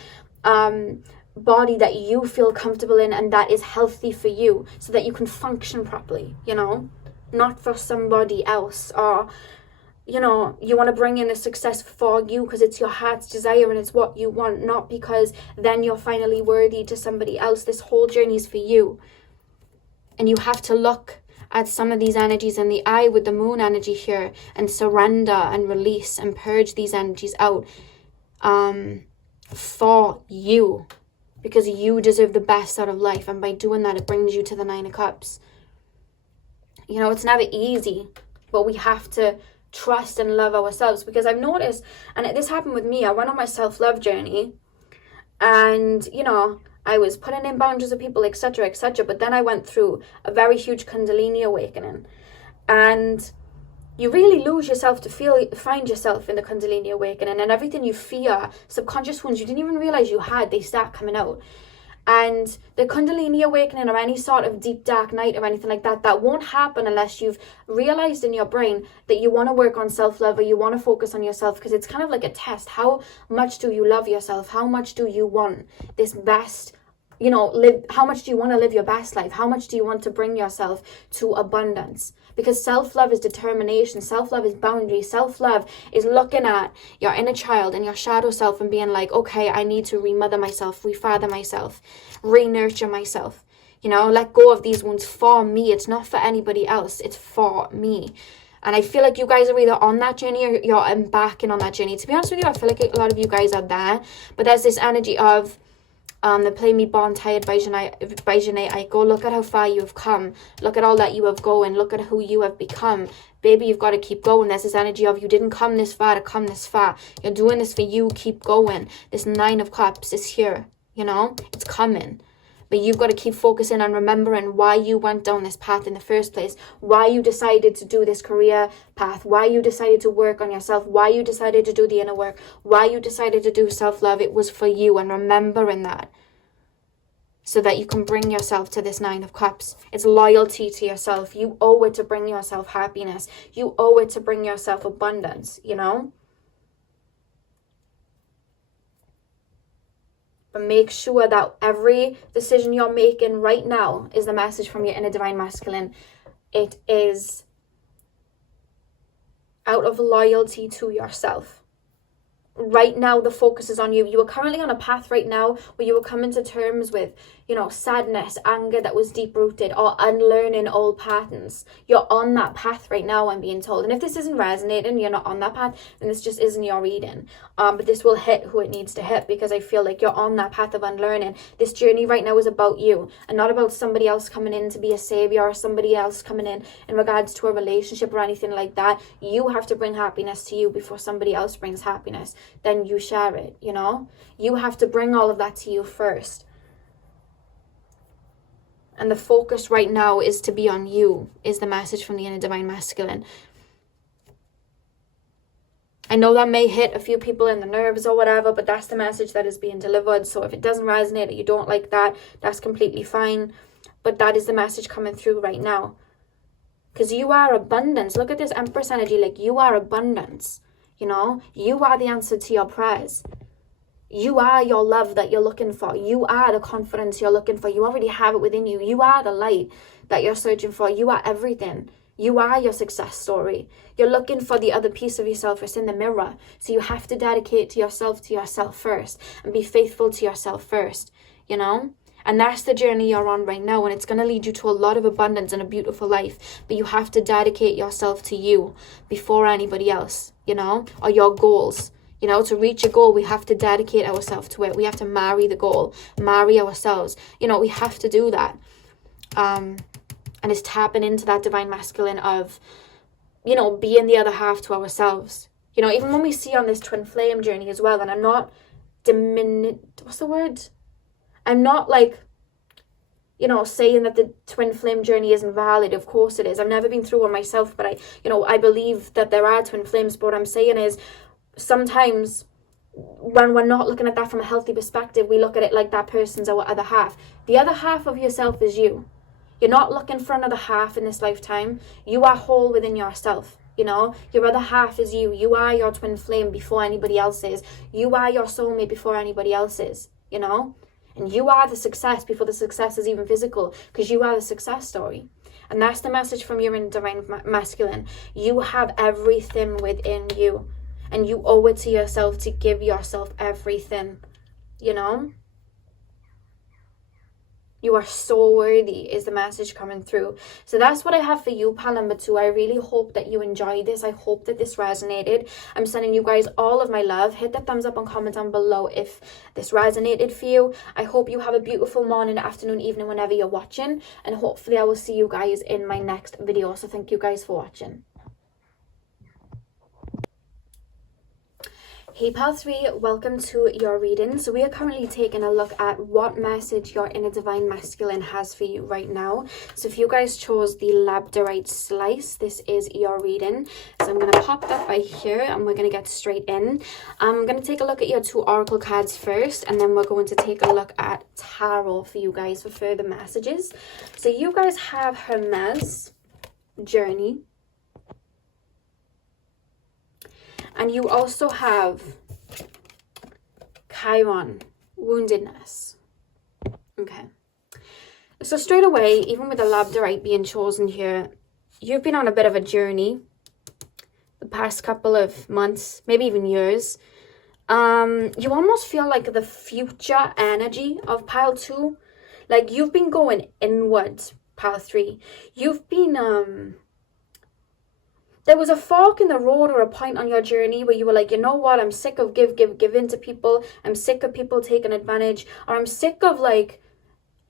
body that you feel comfortable in and that is healthy for you, so that you can function properly, you know? Not for somebody else, or, you know, you want to bring in the success for you because it's your heart's desire and it's what you want, not because then you're finally worthy to somebody else. This whole journey is for you. And you have to look at some of these energies in the eye with the moon energy here and surrender and release and purge these energies out for you, because you deserve the best out of life. And by doing that, it brings you to the 9 of Cups. You know, it's never easy, but we have to trust and love ourselves. Because I've noticed, and this happened with me, I went on my self-love journey, and, you know, I was putting in boundaries with people, etc., etc. But then I went through a very huge Kundalini awakening. And you really lose yourself to find yourself in the Kundalini awakening. And everything you fear, subconscious ones you didn't even realize you had, they start coming out. And the Kundalini awakening, or any sort of deep dark night or anything like that, that won't happen unless you've realized in your brain that you want to work on self-love, or you want to focus on yourself, because it's kind of like a test. How much do you love yourself? How much do you want this best, you know, how much do you want to live your best life? How much do you want to bring yourself to abundance? Because self-love is determination. Self-love is boundary. Self-love is looking at your inner child and your shadow self and being like, okay, I need to remother myself, refather myself, re-nurture myself. You know, let go of these wounds for me. It's not for anybody else. It's for me. And I feel like you guys are either on that journey or you're embarking on that journey. To be honest with you, I feel like a lot of you guys are there. But there's this energy of the Play Me Born Tired by Janae Aiko. Look at how far you have come. Look at all that you have going. Look at who you have become. Baby, you've got to keep going. There's this energy of you didn't come this far to come this far. You're doing this for you. Keep going. This 9 of Cups is here. You know, it's coming. But you've got to keep focusing on remembering why you went down this path in the first place, why you decided to do this career path, why you decided to work on yourself, why you decided to do the inner work, why you decided to do self-love. It was for you, and remembering that, so that you can bring yourself to this 9 of Cups. It's loyalty to yourself. You owe it to bring yourself happiness. You owe it to bring yourself abundance, you know? But make sure that every decision you're making right now is the message from your inner divine masculine. It is out of loyalty to yourself. Right now, the focus is on you. You are currently on a path right now where you are coming to terms with, you know, sadness, anger that was deep-rooted, or unlearning old patterns. You're on that path right now, I'm being told. And if this isn't resonating, you're not on that path, then this just isn't your reading. But this will hit who it needs to hit, because I feel like you're on that path of unlearning. This journey right now is about you, and not about somebody else coming in to be a savior, or somebody else coming in regards to a relationship or anything like that. You have to bring happiness to you before somebody else brings happiness. Then you share it, you know? You have to bring all of that to you first. And the focus right now is to be on you, is the message from the inner divine masculine. I know that may hit a few people in the nerves or whatever, but that's the message that is being delivered. So if it doesn't resonate or you don't like that, that's completely fine. But that is the message coming through right now. Because you are abundance. Look at this Empress energy, like you are abundance. You know, you are the answer to your prayers. You are your love that you're looking for. You are the confidence you're looking for. You already have it within you. You are the light that you're searching for. You are everything. You are your success story. You're looking for the other piece of yourself. It's in the mirror. So you have to dedicate to yourself first, and be faithful to yourself first, you know? And that's the journey you're on right now, and it's going to lead you to a lot of abundance and a beautiful life. But you have to dedicate yourself to you before anybody else, you know, or your goals. You know, to reach a goal, we have to dedicate ourselves to it. We have to marry the goal, marry ourselves. You know, we have to do that. And it's tapping into that divine masculine of, you know, being the other half to ourselves. You know, even when we see on this twin flame journey as well, and I'm not what's the word? I'm not like, you know, saying that the twin flame journey isn't valid. Of course it is. I've never been through one myself, but I believe that there are twin flames. But what I'm saying is, sometimes when we're not looking at that from a healthy perspective, we look at it like that person's our other half. The other half of yourself is you. You're not looking for another half in this lifetime. You are whole within yourself. You know, your other half is you. You are your twin flame before anybody else is. You are your soulmate before anybody else is, you know. And you are the success before the success is even physical, because you are the success story. And that's the message from your inner divine masculine. You have everything within you. And you owe it to yourself to give yourself everything, you know. You are so worthy is the message coming through. So that's what I have for you, pal number 2. I really hope that you enjoyed this. I hope that this resonated. I'm sending you guys all of my love. Hit that thumbs up and comment down below if this resonated for you. I hope you have a beautiful morning, afternoon, evening, whenever you're watching. And hopefully I will see you guys in my next video. So thank you guys for watching. Hey pal 3, welcome to your reading. So we are currently taking a look at what message your inner divine masculine has for you right now. So if you guys chose the labradorite slice, this is your reading. So I'm going to pop that right here and we're going to get straight in. I'm going to take a look at your 2 oracle cards first, and then we're going to take a look at tarot for you guys for further messages. So you guys have Hermes, journey. And you also have Chiron, woundedness. Okay. So straight away, even with the labradorite being chosen here, you've been on a bit of a journey the past couple of months, maybe even years. You almost feel like the future energy of pile 2. Like you've been going inwards, pile 3. You've been... There was a fork in the road or a point on your journey where you were like, you know what, I'm sick of giving to people. I'm sick of people taking advantage. Or I'm sick of like,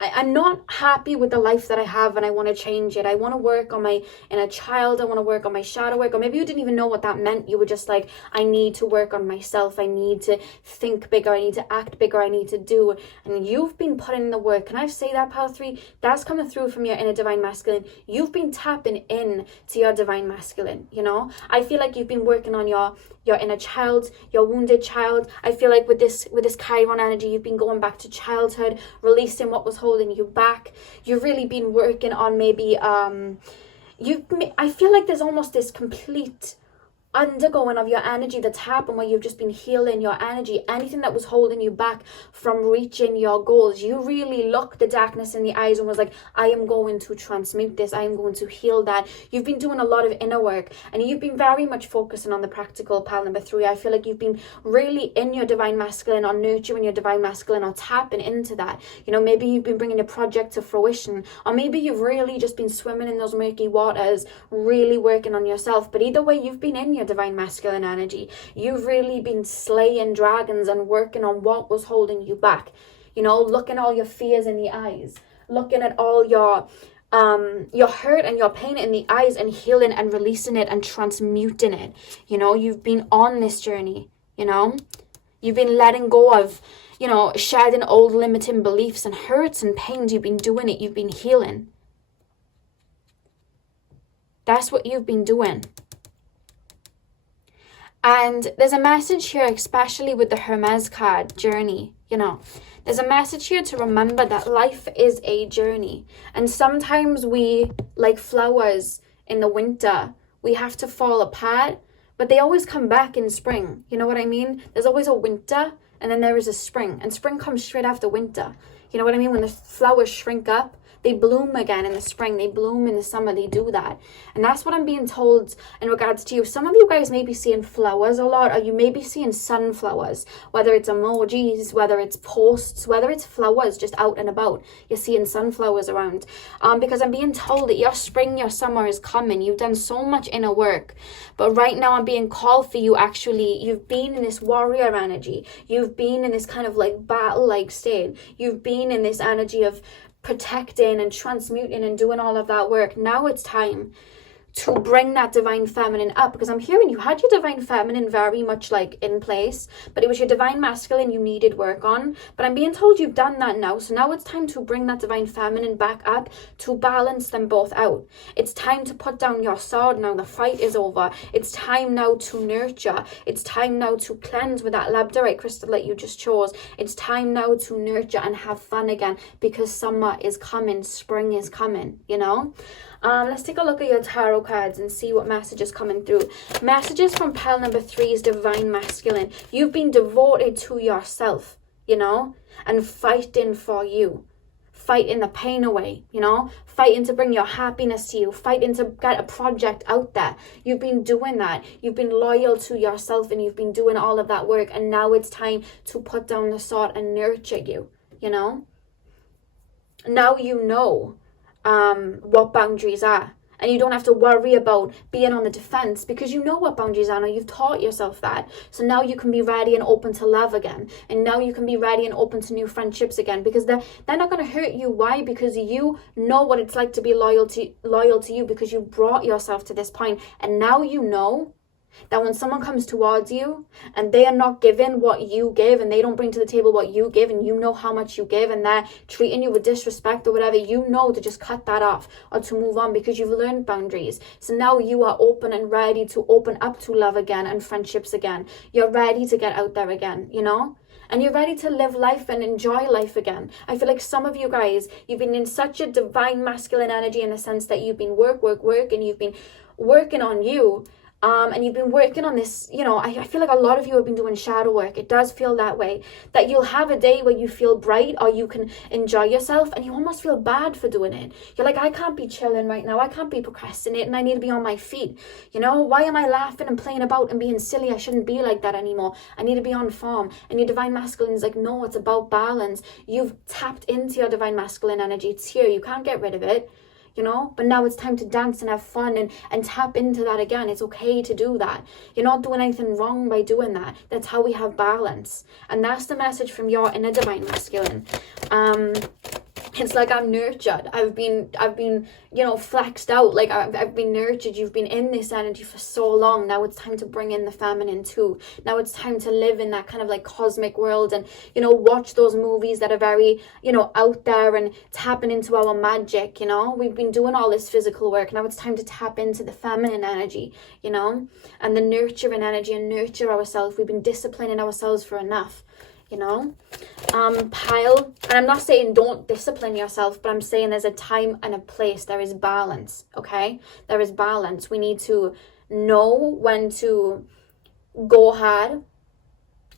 I'm not happy with the life that I have and I want to change it. I want to work on my inner child. I want to work on my shadow work. Or maybe you didn't even know what that meant. You were just like, I need to work on myself. I need to think bigger. I need to act bigger. I need to do. And you've been putting in the work. Can I say that, pal 3? That's coming through from your inner divine masculine. You've been tapping in to your divine masculine, you know? I feel like you've been working on your inner child, your wounded child. I feel like with this Chiron energy, you've been going back to childhood, releasing what was holding you back. You've really been working on maybe I feel like there's almost this complete undergoing of your energy that's happened where you've just been healing your energy. Anything that was holding you back from reaching your goals, you really looked the darkness in the eyes and was like, I am going to transmute this. I am going to heal that. You've been doing a lot of inner work and you've been very much focusing on the practical, pal number 3. I feel like you've been really in your divine masculine or nurturing your divine masculine or tapping into that. You know, maybe you've been bringing a project to fruition, or maybe you've really just been swimming in those murky waters, really working on yourself. But either way, you've been in your divine masculine energy. You've really been slaying dragons and working on what was holding you back. You know, looking all your fears in the eyes, looking at all your hurt and your pain in the eyes and healing and releasing it and transmuting it. You know, you've been on this journey, you know. You've been letting go of, you know, shedding old limiting beliefs and hurts and pains. You've been doing it. You've been healing. That's what you've been doing. And there's a message here, especially with the Hermes card, journey, you know. There's a message here to remember that life is a journey. And sometimes we, like flowers in the winter, we have to fall apart, but they always come back in spring. You know what I mean? There's always a winter and then there is a spring. And spring comes straight after winter. You know what I mean? When the flowers shrink up, They bloom again in the spring. They bloom in the summer. They do that. And that's what I'm being told in regards to you. Some of you guys may be seeing flowers a lot, or you may be seeing sunflowers, whether it's emojis, whether it's posts, whether it's flowers just out and about. You're seeing sunflowers around. Because I'm being told that your spring, your summer is coming. You've done so much inner work. But right now I'm being called for you, actually. You've been in this warrior energy. You've been in this kind of like battle-like state. You've been in this energy of protecting and transmuting and doing all of that work. Now it's time to bring that divine feminine up, because I'm hearing you had your divine feminine very much like in place, but it was your divine masculine you needed work on. But I'm being told you've done that now. So now it's time to bring that divine feminine back up to balance them both out. It's time to put down your sword now. The fight is over. It's time now to nurture. It's time now to cleanse with that labradorite crystal that you just chose. It's time now to nurture and have fun again, because summer is coming, spring is coming, you know. Let's take a look at your tarot cards and see what messages coming through. Messages from pile number 3 is divine masculine. You've been devoted to yourself, you know, and fighting for you. Fighting the pain away, you know, fighting to bring your happiness to you, fighting to get a project out there. You've been doing that. You've been loyal to yourself, and you've been doing all of that work. And now it's time to put down the sword and nurture you, you know. Now you know what boundaries are, and you don't have to worry about being on the defense, because you know what boundaries are now. You've taught yourself that. So now you can be ready and open to love again, and now you can be ready and open to new friendships again, because they're not going to hurt you. Why? Because you know what it's like to be loyal to you, because you brought yourself to this point. And now you know that when someone comes towards you and they are not giving what you give, and they don't bring to the table what you give, and you know how much you give, and they're treating you with disrespect or whatever, you know to just cut that off or to move on, because you've learned boundaries. So now you are open and ready to open up to love again and friendships again. You're ready to get out there again, you know? And you're ready to live life and enjoy life again. I feel like some of you guys, you've been in such a divine masculine energy, in the sense that you've been work, and you've been working on you. And you've been working on this, you know, I feel like a lot of you have been doing shadow work. It does feel that way, that you'll have a day where you feel bright, or you can enjoy yourself, and you almost feel bad for doing it. You're like, I can't be chilling right now. I can't be procrastinating. I need to be on my feet. You know, why am I laughing and playing about and being silly? I shouldn't be like that anymore. I need to be on form. And your divine masculine is like, no, it's about balance. You've tapped into your divine masculine energy. It's here. You can't get rid of it. You know, but now it's time to dance and have fun and tap into that again. It's okay to do that. You're not doing anything wrong by doing that. That's how we have balance. And that's the message from your inner divine masculine. It's like I'm nurtured. I've been, you know, flexed out. Like I've been nurtured. You've been in this energy for so long. Now it's time to bring in the feminine too. Now it's time to live in that kind of like cosmic world, and, you know, watch those movies that are very, you know, out there, and tapping into our magic, you know. We've been doing all this physical work. Now it's time to tap into the feminine energy, you know, and the nurturing energy, and nurture ourselves. We've been disciplining ourselves for enough. You know, pile, and I'm not saying don't discipline yourself, but I'm saying there's a time and a place. There is balance, okay? There is balance. We need to know when to go hard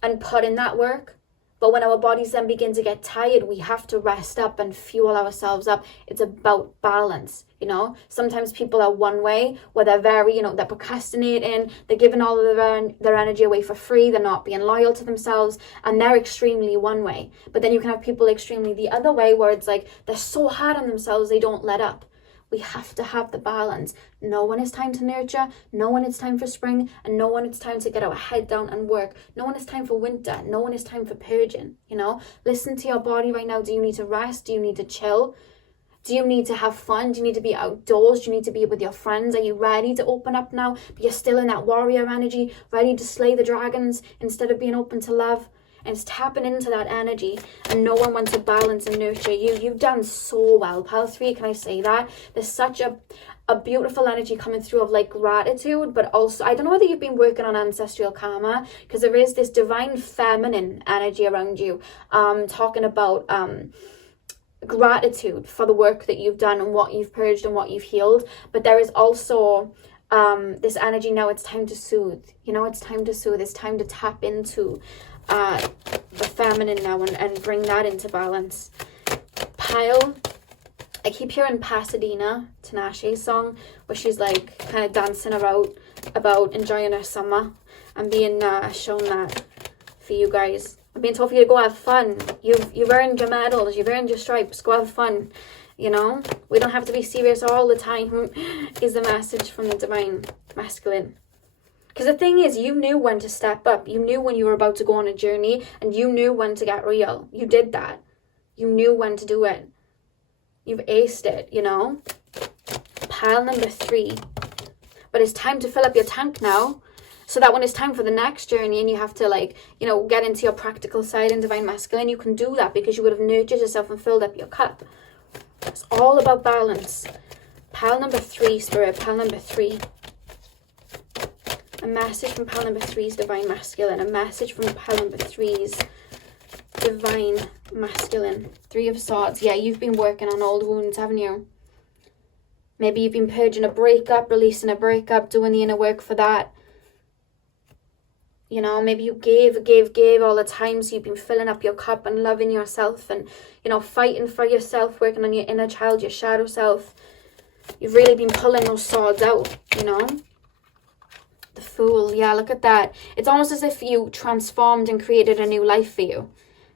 and put in that work, but when our bodies then begin to get tired, we have to rest up and fuel ourselves up. It's about balance, you know? Sometimes people are one way, where they're very, you know, they're procrastinating, they're giving all of their energy away for free, they're not being loyal to themselves, and they're extremely one way. But then you can have people extremely the other way, where it's like they're so hard on themselves, they don't let up. We have to have the balance. Know when it's time to nurture, know when it's time for spring, and know when it's time to get our head down and work. Know when it's time for winter, know when it's time for purging, you know? Listen to your body right now. Do you need to rest? Do you need to chill? Do you need to have fun? Do you need to be outdoors? Do you need to be with your friends? Are you ready to open up now? But you're still in that warrior energy, ready to slay the dragons instead of being open to love. And it's tapping into that energy and knowing when to balance and nurture you. You've done so well, pile 3, can I say that? There's such a beautiful energy coming through of like gratitude, but also, I don't know whether you've been working on ancestral karma, because there is this divine feminine energy around you, talking about gratitude for the work that you've done and what you've purged and what you've healed. But there is also this energy now. It's time to soothe, you know, it's time to soothe. It's time to tap into the feminine now and bring that into balance. Pile I keep hearing Pasadena, Tinashe's song, where she's like kind of dancing about enjoying her summer. I'm being shown that for you guys. I'm being told for you to go have fun. You've earned your medals, you've earned your stripes, go have fun. You know, we don't have to be serious all the time, is the message from the divine masculine. Because the thing is, you knew when to step up. You knew when you were about to go on a journey, and you knew when to get real. You did that. You knew when to do it. You've aced it, you know. Pile number 3. But it's time to fill up your tank now, so that when it's time for the next journey and you have to, like, you know, get into your practical side in divine masculine, you can do that because you would have nurtured yourself and filled up your cup. It's all about balance. Pile number 3, Spirit. Pile number 3. A message from pile number 3's divine masculine. A message from pile number 3's divine masculine. 3 of Swords. Yeah, you've been working on old wounds, haven't you? Maybe you've been purging a breakup, releasing a breakup, doing the inner work for that. You know, maybe you gave all the time, so you've been filling up your cup and loving yourself and, you know, fighting for yourself, working on your inner child, your shadow self. You've really been pulling those swords out, you know. The Fool, yeah, look at that. It's almost as if you transformed and created a new life for you.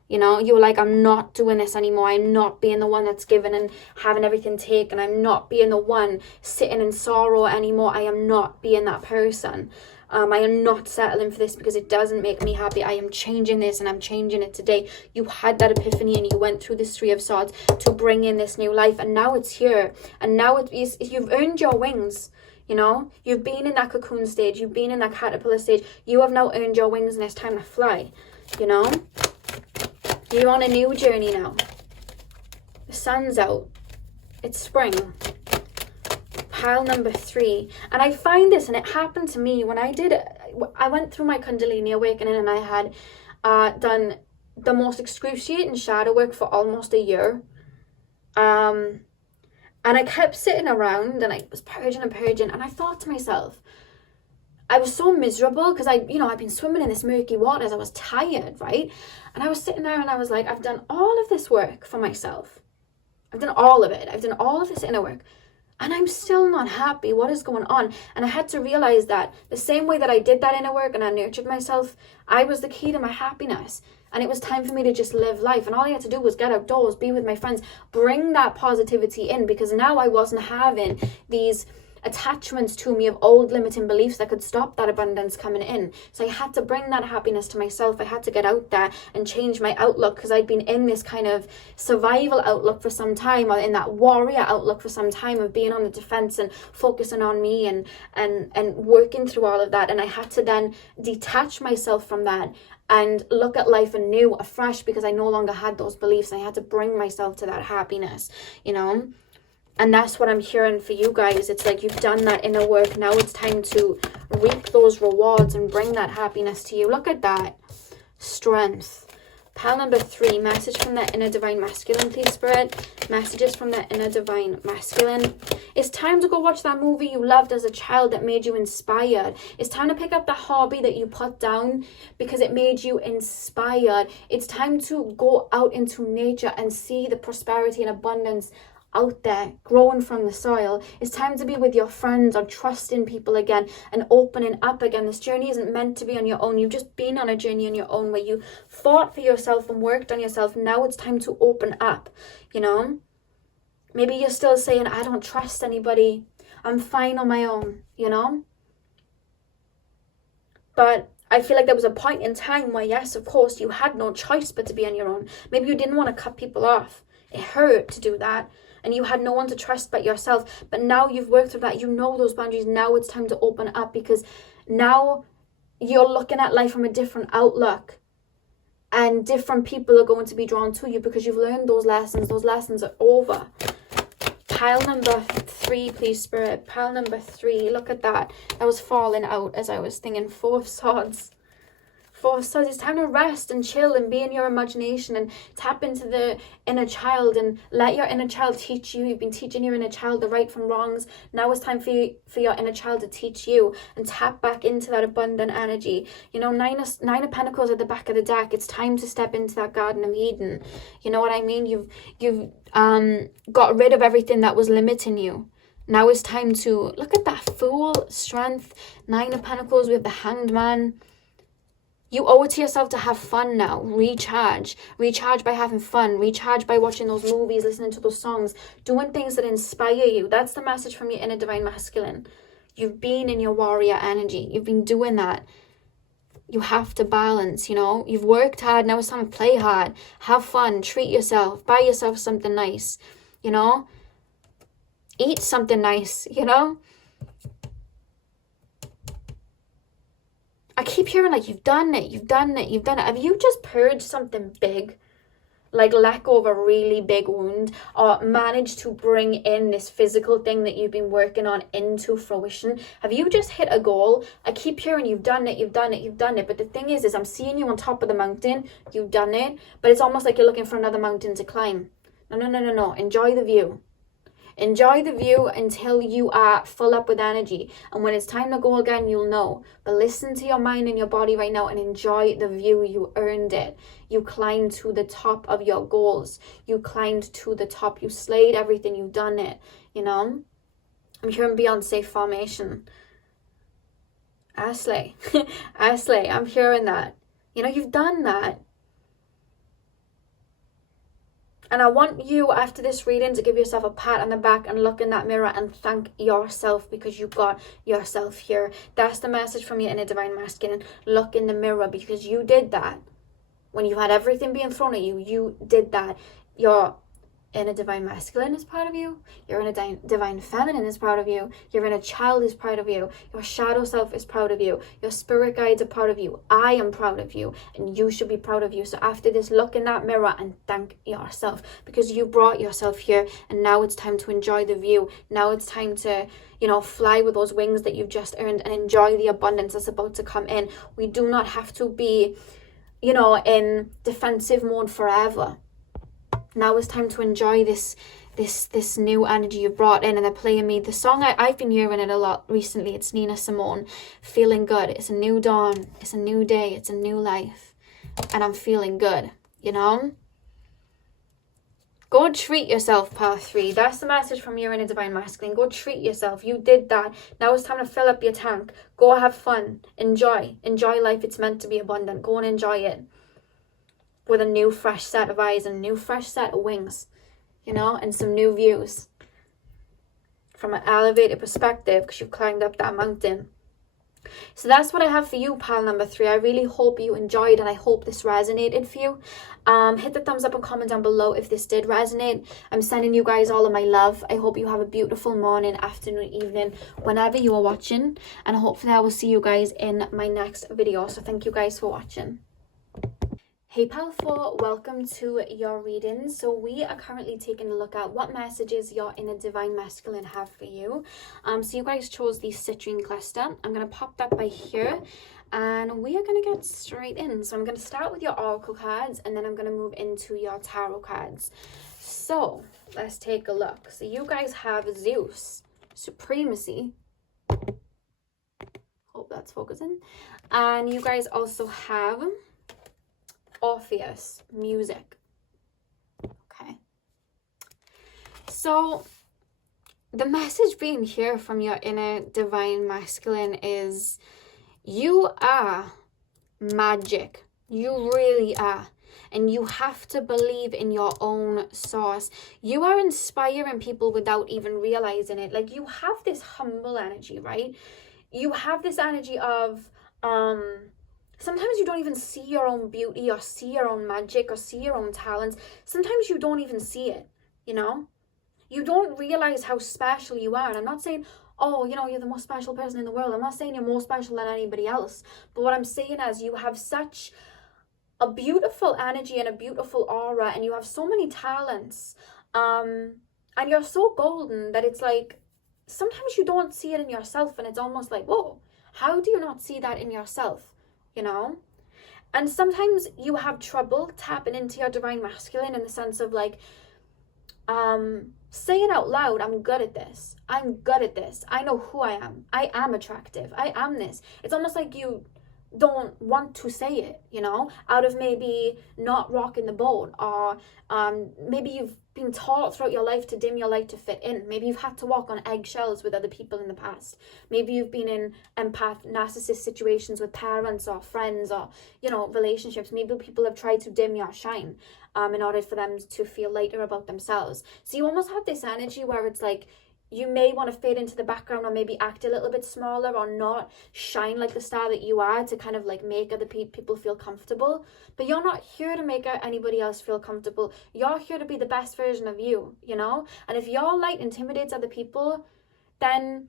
You know, you were like, I'm not doing this anymore. I'm not being the one that's given and having everything taken. I'm not being the one sitting in sorrow anymore. I am not being that person. I am not settling for this because it doesn't make me happy. I am changing this, and I'm changing it today. You had that epiphany and you went through this 3 of Swords to bring in this new life, and now it's here. And now you've earned your wings. You know, you've been in that cocoon stage. You've been in that caterpillar stage. You have now earned your wings, and it's time to fly. You know, you're on a new journey now. The sun's out. It's spring. Pile number 3. And I find this, and it happened to me when I went through my Kundalini awakening, and I had done the most excruciating shadow work for almost a year. And I kept sitting around, and I was purging, and I thought to myself, I was so miserable because I've been swimming in this murky waters. I was tired, right? And I was sitting there and I was like, I've done all of this work for myself. I've done all of it. I've done all of this inner work. And I'm still not happy. What is going on? And I had to realize that the same way that I did that inner work and I nurtured myself, I was the key to my happiness. And it was time for me to just live life. And all I had to do was get outdoors, be with my friends, bring that positivity in, because now I wasn't having these attachments to me of old limiting beliefs that could stop that abundance coming in. So I had to bring that happiness to myself. I had to get out there and change my outlook, because I'd been in this kind of survival outlook for some time, or in that warrior outlook for some time of being on the defense and focusing on me and working through all of that. And I had to then detach myself from that and look at life anew, afresh, because I no longer had those beliefs. I had to bring myself to that happiness, you know. And that's what I'm hearing for you guys. It's like you've done that inner work. Now it's time to reap those rewards and bring that happiness to you. Look at that. Strength. Pile number 3. Message from that inner divine masculine, please, Spirit. Messages from that inner divine masculine. It's time to go watch that movie you loved as a child that made you inspired. It's time to pick up the hobby that you put down because it made you inspired. It's time to go out into nature and see the prosperity and abundance out there growing from the soil. It's time to be with your friends or trusting people again and opening up again. This journey isn't meant to be on your own. You've just been on a journey on your own where you fought for yourself and worked on yourself. Now it's time to open up, you know. Maybe you're still saying, I don't trust anybody. I'm fine on my own, you know. But I feel like there was a point in time where, yes, of course, you had no choice but to be on your own. Maybe you didn't want to cut people off. It hurt to do that. And you had no one to trust but yourself. But now you've worked through that. You know those boundaries. Now it's time to open up, because now you're looking at life from a different outlook. And different people are going to be drawn to you because you've learned those lessons. Those lessons are over. Pile number 3, please, Spirit. Pile number 3. Look at that. That was falling out as I was thinking. 4 of Swords. For us, it's time to rest and chill and be in your imagination and tap into the inner child and let your inner child teach you. You've been teaching your inner child the right from wrongs. Now it's time for your inner child to teach you and tap back into that abundant energy. You know, nine of Pentacles at the back of the deck. It's time to step into that Garden of Eden. You know what I mean? You've got rid of everything that was limiting you. Now it's time to look at that Fool, Strength, Nine of Pentacles with the Hanged Man. You owe it to yourself to have fun now. Recharge by having fun. Recharge by watching those movies, listening to those songs, doing things that inspire you. That's the message from your inner divine masculine. You've been in your warrior energy. You've been doing that. You have to balance, you know. You've worked hard. Now it's time to play hard. Have fun. Treat yourself. Buy yourself something nice, you know. Eat something nice, you know. I keep hearing like, you've done it. Have you just purged something big? Like let go of a really big wound, or managed to bring in this physical thing that you've been working on into fruition? Have you just hit a goal? I keep hearing you've done it. But the thing is I'm seeing you on top of the mountain. You've done it, but it's almost like you're looking for another mountain to climb. No. Enjoy the view. Enjoy the view until you are full up with energy. And when it's time to go again, you'll know. But listen to your mind and your body right now and enjoy the view. You earned it. You climbed to the top of your goals. You climbed to the top. You slayed everything. You've done it. You know? I'm hearing Beyonce formation. I slay. I'm hearing that. You know, you've done that. And I want you, after this reading, to give yourself a pat on the back and look in that mirror and thank yourself because you got yourself here. That's the message from your inner divine masculine. Look in the mirror because you did that. When you had everything being thrown at you, you did that. Your inner divine masculine is proud of you. Your inner divine feminine is proud of you. Your inner child is proud of you. Your shadow self is proud of you. Your spirit guides are proud of you. I am proud of you, and you should be proud of you. So after this, look in that mirror and thank yourself because you brought yourself here, and now it's time to enjoy the view. Now it's time to, you know, fly with those wings that you've just earned and enjoy the abundance that's about to come in. We do not have to be, you know, in defensive mode forever. Now it's time to enjoy this new energy you've brought in. And they're playing me the song. I've been hearing it a lot recently. It's Nina Simone, Feeling Good. It's a new dawn. It's a new day. It's a new life. And I'm feeling good, you know? Go treat yourself, part 3. That's the message from your inner divine masculine. Go treat yourself. You did that. Now it's time to fill up your tank. Go have fun. Enjoy life. It's meant to be abundant. Go and enjoy it. With a new fresh set of eyes and a new fresh set of wings, you know, and some new views from an elevated perspective because you've climbed up that mountain. So that's what I have for you, pal number 3. I really hope you enjoyed and I hope this resonated for you. Hit the thumbs up and comment down below if this did resonate. I'm sending you guys all of my love. I hope you have a beautiful morning, afternoon, evening, whenever you are watching. And hopefully I will see you guys in my next video. So thank you guys for watching. Hey pal 4, welcome to your reading. So we are currently taking a look at what messages your inner divine masculine have for you. So you guys chose the citrine cluster. I'm going to pop that by here and we are going to get straight in. So I'm going to start with your oracle cards and then I'm going to move into your tarot cards. So let's take a look. So you guys have Zeus, supremacy. Hope that's focusing. And you guys also have Orpheus, music. Okay. So the message being here from your inner divine masculine is you are magic. You really are. And you have to believe in your own source. You are inspiring people without even realizing it. Like you have this humble energy, right? You have this energy of sometimes you don't even see your own beauty or see your own magic or see your own talents. Sometimes you don't even see it, you know? You don't realize how special you are. And I'm not saying, oh, you know, you're the most special person in the world. I'm not saying you're more special than anybody else. But what I'm saying is you have such a beautiful energy and a beautiful aura and you have so many talents. And you're so golden that it's like, sometimes you don't see it in yourself and it's almost like, whoa, how do you not see that in yourself? You know, And sometimes you have trouble tapping into your divine masculine in the sense of like, say it out loud. I'm good at this. I'm good at this. I know who I am. I am attractive. I am this. It's almost like you don't want to say it, you know, out of maybe not rocking the boat, or maybe you've been taught throughout your life to dim your light to fit in. Maybe you've had to walk on eggshells with other people in the past. Maybe you've been in empath, narcissist situations with parents or friends or, you know, relationships. Maybe people have tried to dim your shine in order for them to feel lighter about themselves. So you almost have this energy where it's like, you may want to fade into the background or maybe act a little bit smaller or not shine like the star that you are to kind of like make other people feel comfortable. But you're not here to make anybody else feel comfortable. You're here to be the best version of you, you know? And if your light intimidates other people, then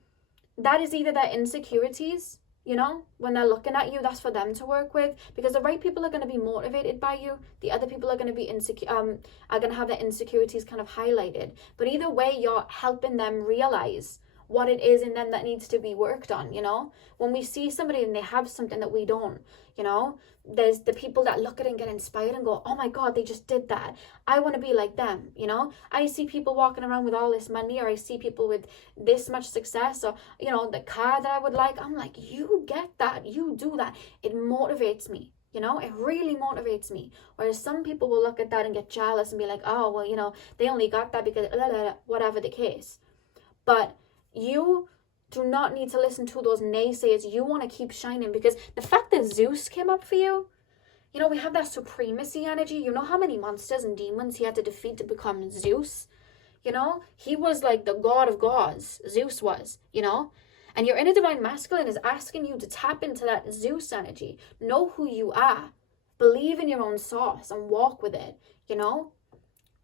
that is either their insecurities, you know, when they're looking at you, that's for them to work with, because the right people are going to be motivated by you. The other people are going to be are going to have their insecurities kind of highlighted. But either way, you're helping them realize what it is in them that needs to be worked on, you know? When we see somebody and they have something that we don't, you know, there's the people that look at it and get inspired and go, oh my God, they just did that. I want to be like them, you know? I see people walking around with all this money, or I see people with this much success, or, you know, the car that I would like. I'm like, you get that, you do that. It motivates me. You know, it really motivates me. Whereas some people will look at that and get jealous and be like, oh, well, you know, they only got that because whatever the case. But you do not need to listen to those naysayers. You want to keep shining, because the fact that Zeus came up for you, you know, we have that supremacy energy. You know how many monsters and demons he had to defeat to become Zeus? You know, he was like the god of gods. Zeus was, you know? And your inner divine masculine is asking you to tap into that Zeus energy. Know who you are. Believe in your own source and walk with it, you know?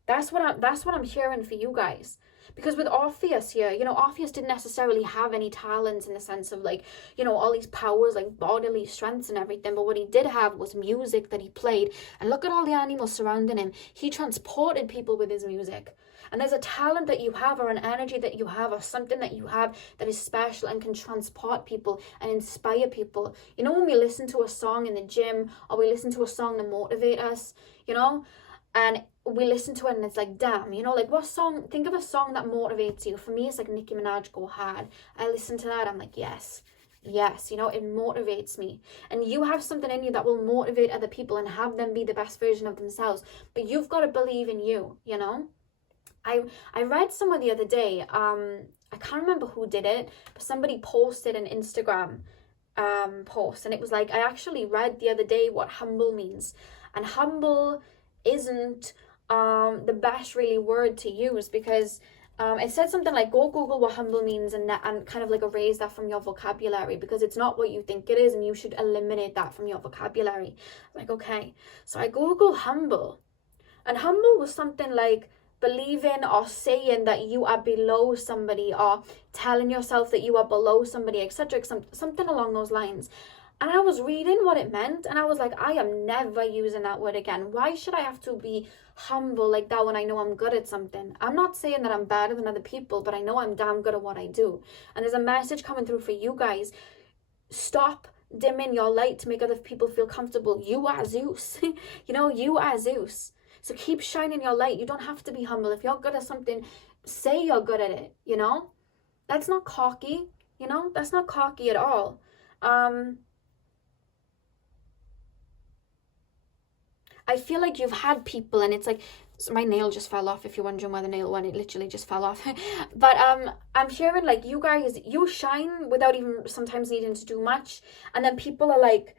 That's what I'm hearing for you guys. Because with Orpheus here, you know, Orpheus didn't necessarily have any talents in the sense of like, you know, all these powers, like bodily strengths and everything. But what he did have was music that he played. And look at all the animals surrounding him. He transported people with his music. And there's a talent that you have, or an energy that you have, or something that you have that is special and can transport people and inspire people. You know, when we listen to a song in the gym, or we listen to a song to motivate us, you know, and we listen to it and it's like, damn, you know, like what song, think of a song that motivates you. For me, it's like Nicki Minaj, Go Hard. I listen to that, I'm like, yes, you know, it motivates me. And you have something in you that will motivate other people and have them be the best version of themselves. But you've got to believe in you, you know? I read somewhere the other day, I can't remember who did it, but somebody posted an Instagram post, and it was like, I actually read the other day what humble means. And humble isn't the best really word to use, because it said something like, go Google what humble means and kind of like erase that from your vocabulary, because it's not what you think it is, and you should eliminate that from your vocabulary. Like, okay, so I Google humble, and humble was something like believing or saying that you are below somebody, or telling yourself that you are below somebody, etc., something along those lines. And I was reading what it meant, and I was like, I am never using that word again. Why should I have to be humble like that when I know I'm good at something? I'm not saying that I'm better than other people, but I know I'm damn good at what I do. And there's a message coming through for you guys. Stop dimming your light to make other people feel comfortable. You are Zeus. You know, you are Zeus. So keep shining your light. You don't have to be humble. If you're good at something, say you're good at it, you know? That's not cocky, you know? That's not cocky at all. I feel like you've had people, and it's like, so my nail just fell off, if you're wondering where the nail went, it literally just fell off. But I'm hearing like, you guys, you shine without even sometimes needing to do much. And then people are like,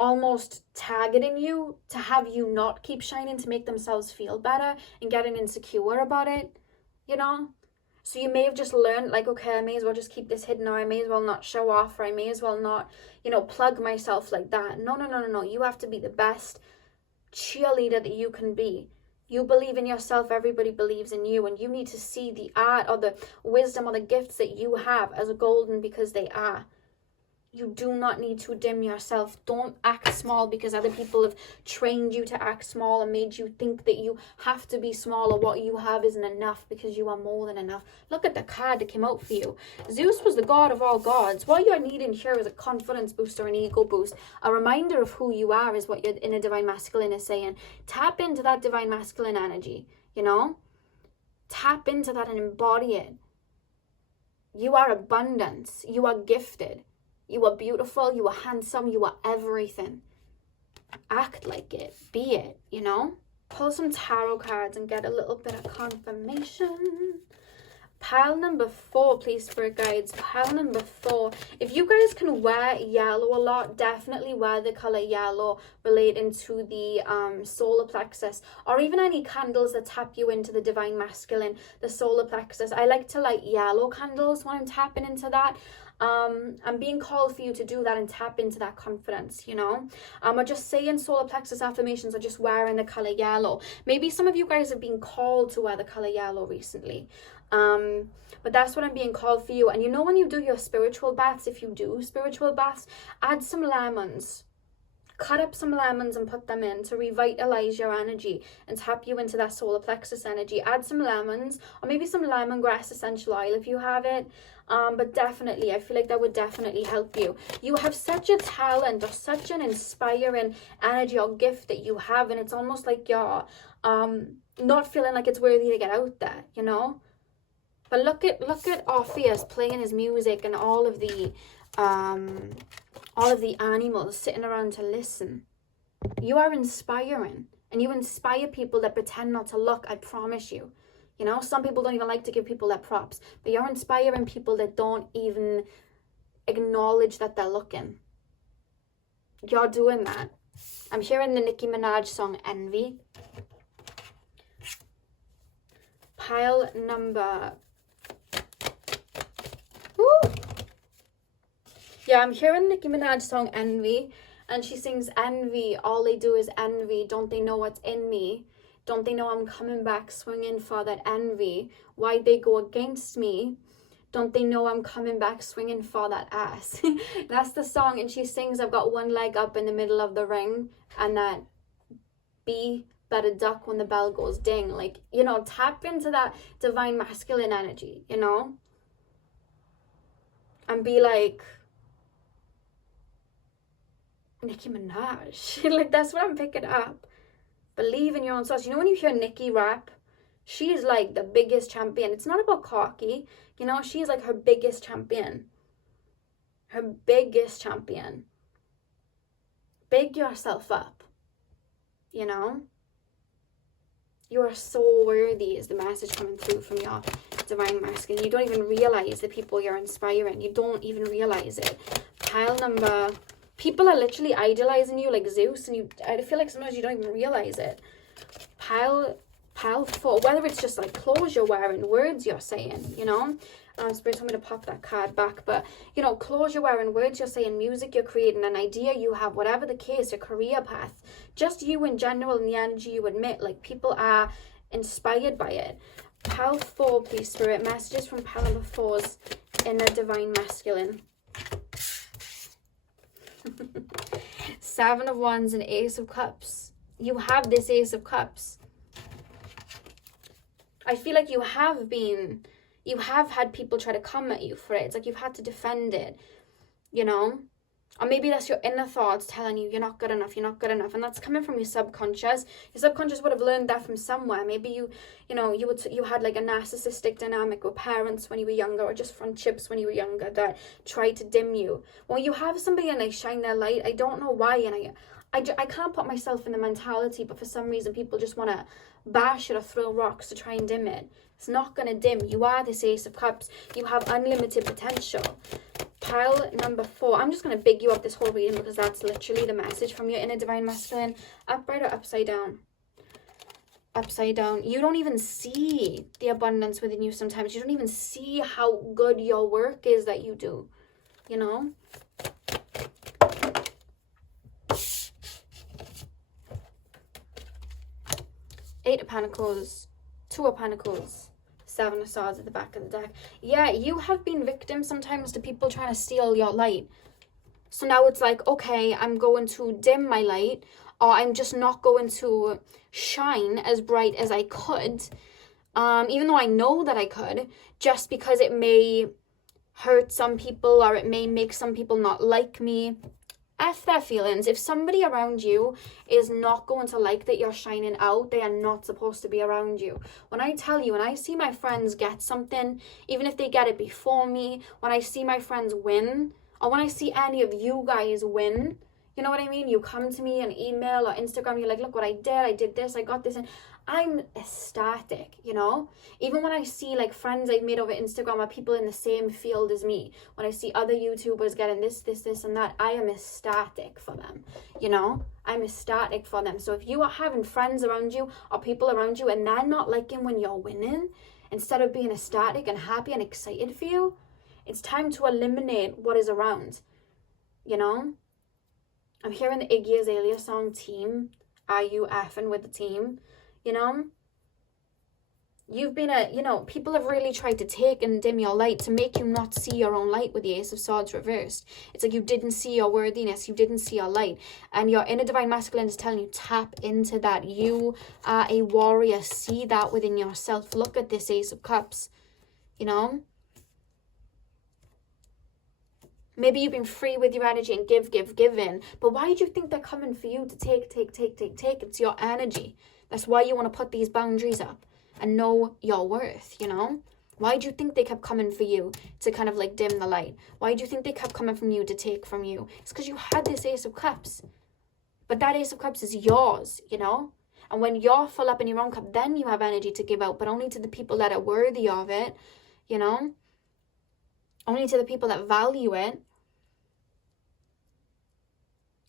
almost targeting you to have you not keep shining, to make themselves feel better and getting insecure about it, you know? So you may have just learned like, okay, I may as well just keep this hidden, or I may as well not show off, or I may as well not, you know, plug myself like that. No. You have to be the best cheerleader that you can be. You believe in yourself, everybody believes in you, and you need to see the art or the wisdom or the gifts that you have as golden, because they are. You do not need to dim yourself. Don't act small because other people have trained you to act small and made you think that you have to be small or what you have isn't enough because you are more than enough. Look at the card that came out for you. Zeus was the god of all gods. What you're needing here is a confidence boost or an ego boost. A reminder of who you are is what your inner divine masculine is saying. Tap into that divine masculine energy, you know? Tap into that and embody it. You are abundance. You are gifted. You are beautiful, you are handsome, you are everything. Act like it, be it, you know? Pull some tarot cards and get a little bit of confirmation. Pile number 4, please, spirit guides. Pile number 4. If you guys can wear yellow a lot, definitely wear the color yellow relating to the solar plexus, or even any candles that tap you into the divine masculine, the solar plexus. I like to light yellow candles when I'm tapping into that. I'm being called for you to do that and tap into that confidence, you know. Or just saying solar plexus affirmations or just wearing the color yellow. Maybe some of you guys have been called to wear the color yellow recently. But that's what I'm being called for you. And you know, when you do your spiritual baths, if you do spiritual baths, add some lemons. Cut up some lemons and put them in to revitalize your energy and tap you into that solar plexus energy. Add some lemons or maybe some lemongrass essential oil if you have it. But definitely, I feel like that would definitely help you. You have such a talent or such an inspiring energy or gift that you have, and it's almost like you're not feeling like it's worthy to get out there, you know? But look at Orpheus playing his music and all of the animals sitting around to listen. You are inspiring, and you inspire people that pretend not to look, I promise you. You know, some people don't even like to give people their props, but you're inspiring people that don't even acknowledge that they're looking. You're doing that. I'm hearing the Nicki Minaj song Envy. Pile number... Woo! Yeah, I'm hearing Nicki Minaj song Envy, and she sings envy. All they do is envy. Don't they know what's in me? Don't they know I'm coming back swinging for that envy? Why'd they go against me? Don't they know I'm coming back swinging for that ass? That's the song, and she sings, I've got one leg up in the middle of the ring, and that B better duck when the bell goes ding. Like, you know, tap into that divine masculine energy, you know? And be like Nicki Minaj. Like, that's what I'm picking up. Believe in your own source. You know, when you hear Nicki rap, she is like the biggest champion. It's not about cocky, you know, she's like her biggest champion. Her biggest champion. Big yourself up, you know? You are so worthy is the message coming through from your divine masculine. You don't even realize the people you're inspiring. You don't even realize it. Pile number... People are literally idolizing you like Zeus, and I feel like sometimes you don't even realize it. Pile 4, whether it's just like clothes you're wearing, words you're saying, you know. Spirit told me to pop that card back, but you know, clothes you're wearing, words you're saying, music you're creating, an idea you have, whatever the case, your career path, just you in general and the energy you admit, like people are inspired by it. Pile 4, please, Spirit. Messages from pile number 4's inner divine masculine. 7 of Wands and Ace of Cups. You have this Ace of Cups. I feel like you have had people try to come at you for it. It's like you've had to defend it, you know? Or maybe that's your inner thoughts telling you you're not good enough, you're not good enough. And that's coming from your subconscious. Your subconscious would have learned that from somewhere. Maybe you had like a narcissistic dynamic with parents when you were younger, or just friendships when you were younger that tried to dim you. When you have somebody and they shine their light, I don't know why, and I can't put myself in the mentality, but for some reason people just want to bash it or throw rocks to try and dim it. It's not going to dim. You are this Ace of Cups. You have unlimited potential. Pile number 4. I'm just going to big you up this whole reading because that's literally the message from your inner divine masculine. Upright or upside down? Upside down. You don't even see the abundance within you sometimes. You don't even see how good your work is that you do, you know? Eight of Pentacles, 2 of Pentacles, 7 of Swords at the back of the deck. Yeah, you have been victim sometimes to people trying to steal your light. So now it's like, okay, I'm going to dim my light, or I'm just not going to shine as bright as I could, even though I know that I could, just because it may hurt some people or it may make some people not like me. F their feelings. If somebody around you is not going to like that you're shining out, they are not supposed to be around you. When I tell you, when I see my friends get something, even if they get it before me, when I see my friends win, or when I see any of you guys win, you know what I mean? You come to me on email or Instagram, you're like, look what I did this, I got this, and I'm ecstatic, you know? Even when I see like friends I've made over Instagram or people in the same field as me, when I see other YouTubers getting this, and that, I am ecstatic for them, you know? I'm ecstatic for them. So if you are having friends around you or people around you and they're not liking when you're winning, instead of being ecstatic and happy and excited for you, it's time to eliminate what is around, you know? I'm hearing the Iggy Azalea song, Team. Are you effing with the team? You know? You've been people have really tried to take and dim your light to make you not see your own light with the Ace of Swords reversed. It's like you didn't see your worthiness, you didn't see your light. And your inner divine masculine is telling you, tap into that. You are a warrior. See that within yourself. Look at this Ace of Cups, you know? Maybe you've been free with your energy and giving. But why do you think they're coming for you to take? It's your energy. That's why you want to put these boundaries up and know your worth, you know? Why do you think they kept coming for you to kind of like dim the light? Why do you think they kept coming from you to take from you? It's because you had this Ace of Cups. But that Ace of Cups is yours, you know? And when you're full up in your own cup, then you have energy to give out, but only to the people that are worthy of it, you know? Only to the people that value it.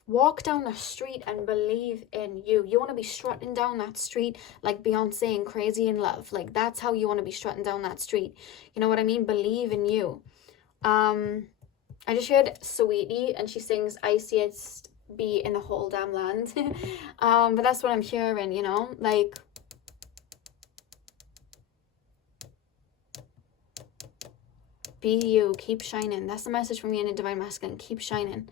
Walk down the street and believe in you. You want to be strutting down that street like Beyonce and Crazy in Love. Like, that's how you want to be strutting down that street. You know what I mean? Believe in you. I just heard Sweetie, and she sings Iciest Bee in the Whole Damn Land. But that's what I'm hearing, you know? Like, be you. Keep shining. That's the message from me in the Divine Masculine. Keep shining.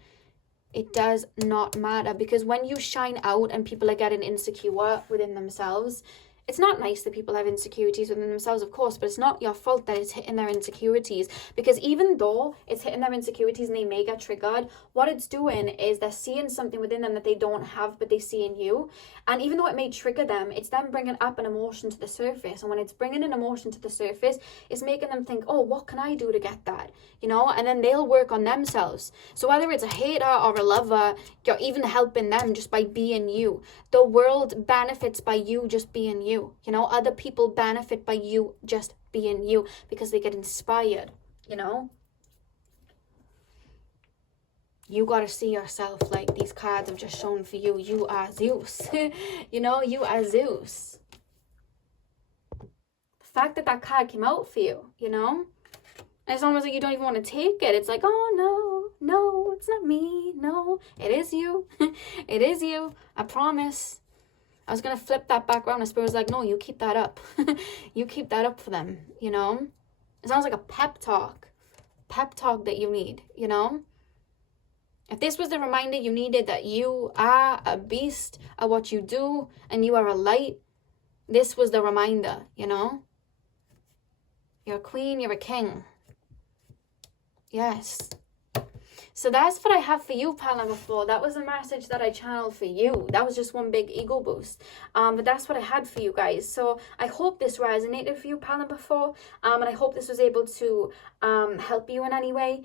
It does not matter, because when you shine out and people are getting insecure within themselves, it's not nice that people have insecurities within themselves, of course, but it's not your fault that it's hitting their insecurities. Because even though it's hitting their insecurities and they may get triggered, what it's doing is they're seeing something within them that they don't have, but they see in you. And even though it may trigger them, it's them bringing up an emotion to the surface. And when it's bringing an emotion to the surface, it's making them think, oh, what can I do to get that? You know, and then they'll work on themselves. So whether it's a hater or a lover, you're even helping them just by being you. The world benefits by you just being you. You know, other people benefit by you just being you because they get inspired, you know. You got to see yourself like these cards have just shown for you. You are Zeus. You know, you are Zeus. The fact that that card came out for you, you know, and it's almost like you don't even want to take it. It's like, oh, no, it's not me. No, it is you. It is you. I promise. I was going to flip that back around. I suppose like, no, you keep that up. You keep that up for them, you know? It sounds like a pep talk that you need, you know? If this was the reminder you needed that you are a beast at what you do and you are a light, this was the reminder, you know? You're a queen, you're a king. Yes. So that's what I have for you, pal number 4. That was a message that I channeled for you. That was just one big ego boost. But that's what I had for you guys. So I hope this resonated for you, pal number 4. And I hope this was able to help you in any way.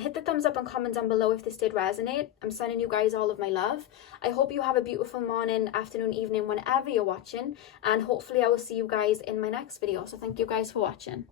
Hit the thumbs up and comment down below if this did resonate. I'm sending you guys all of my love. I hope you have a beautiful morning, afternoon, evening, whenever you're watching. And hopefully I will see you guys in my next video. So thank you guys for watching.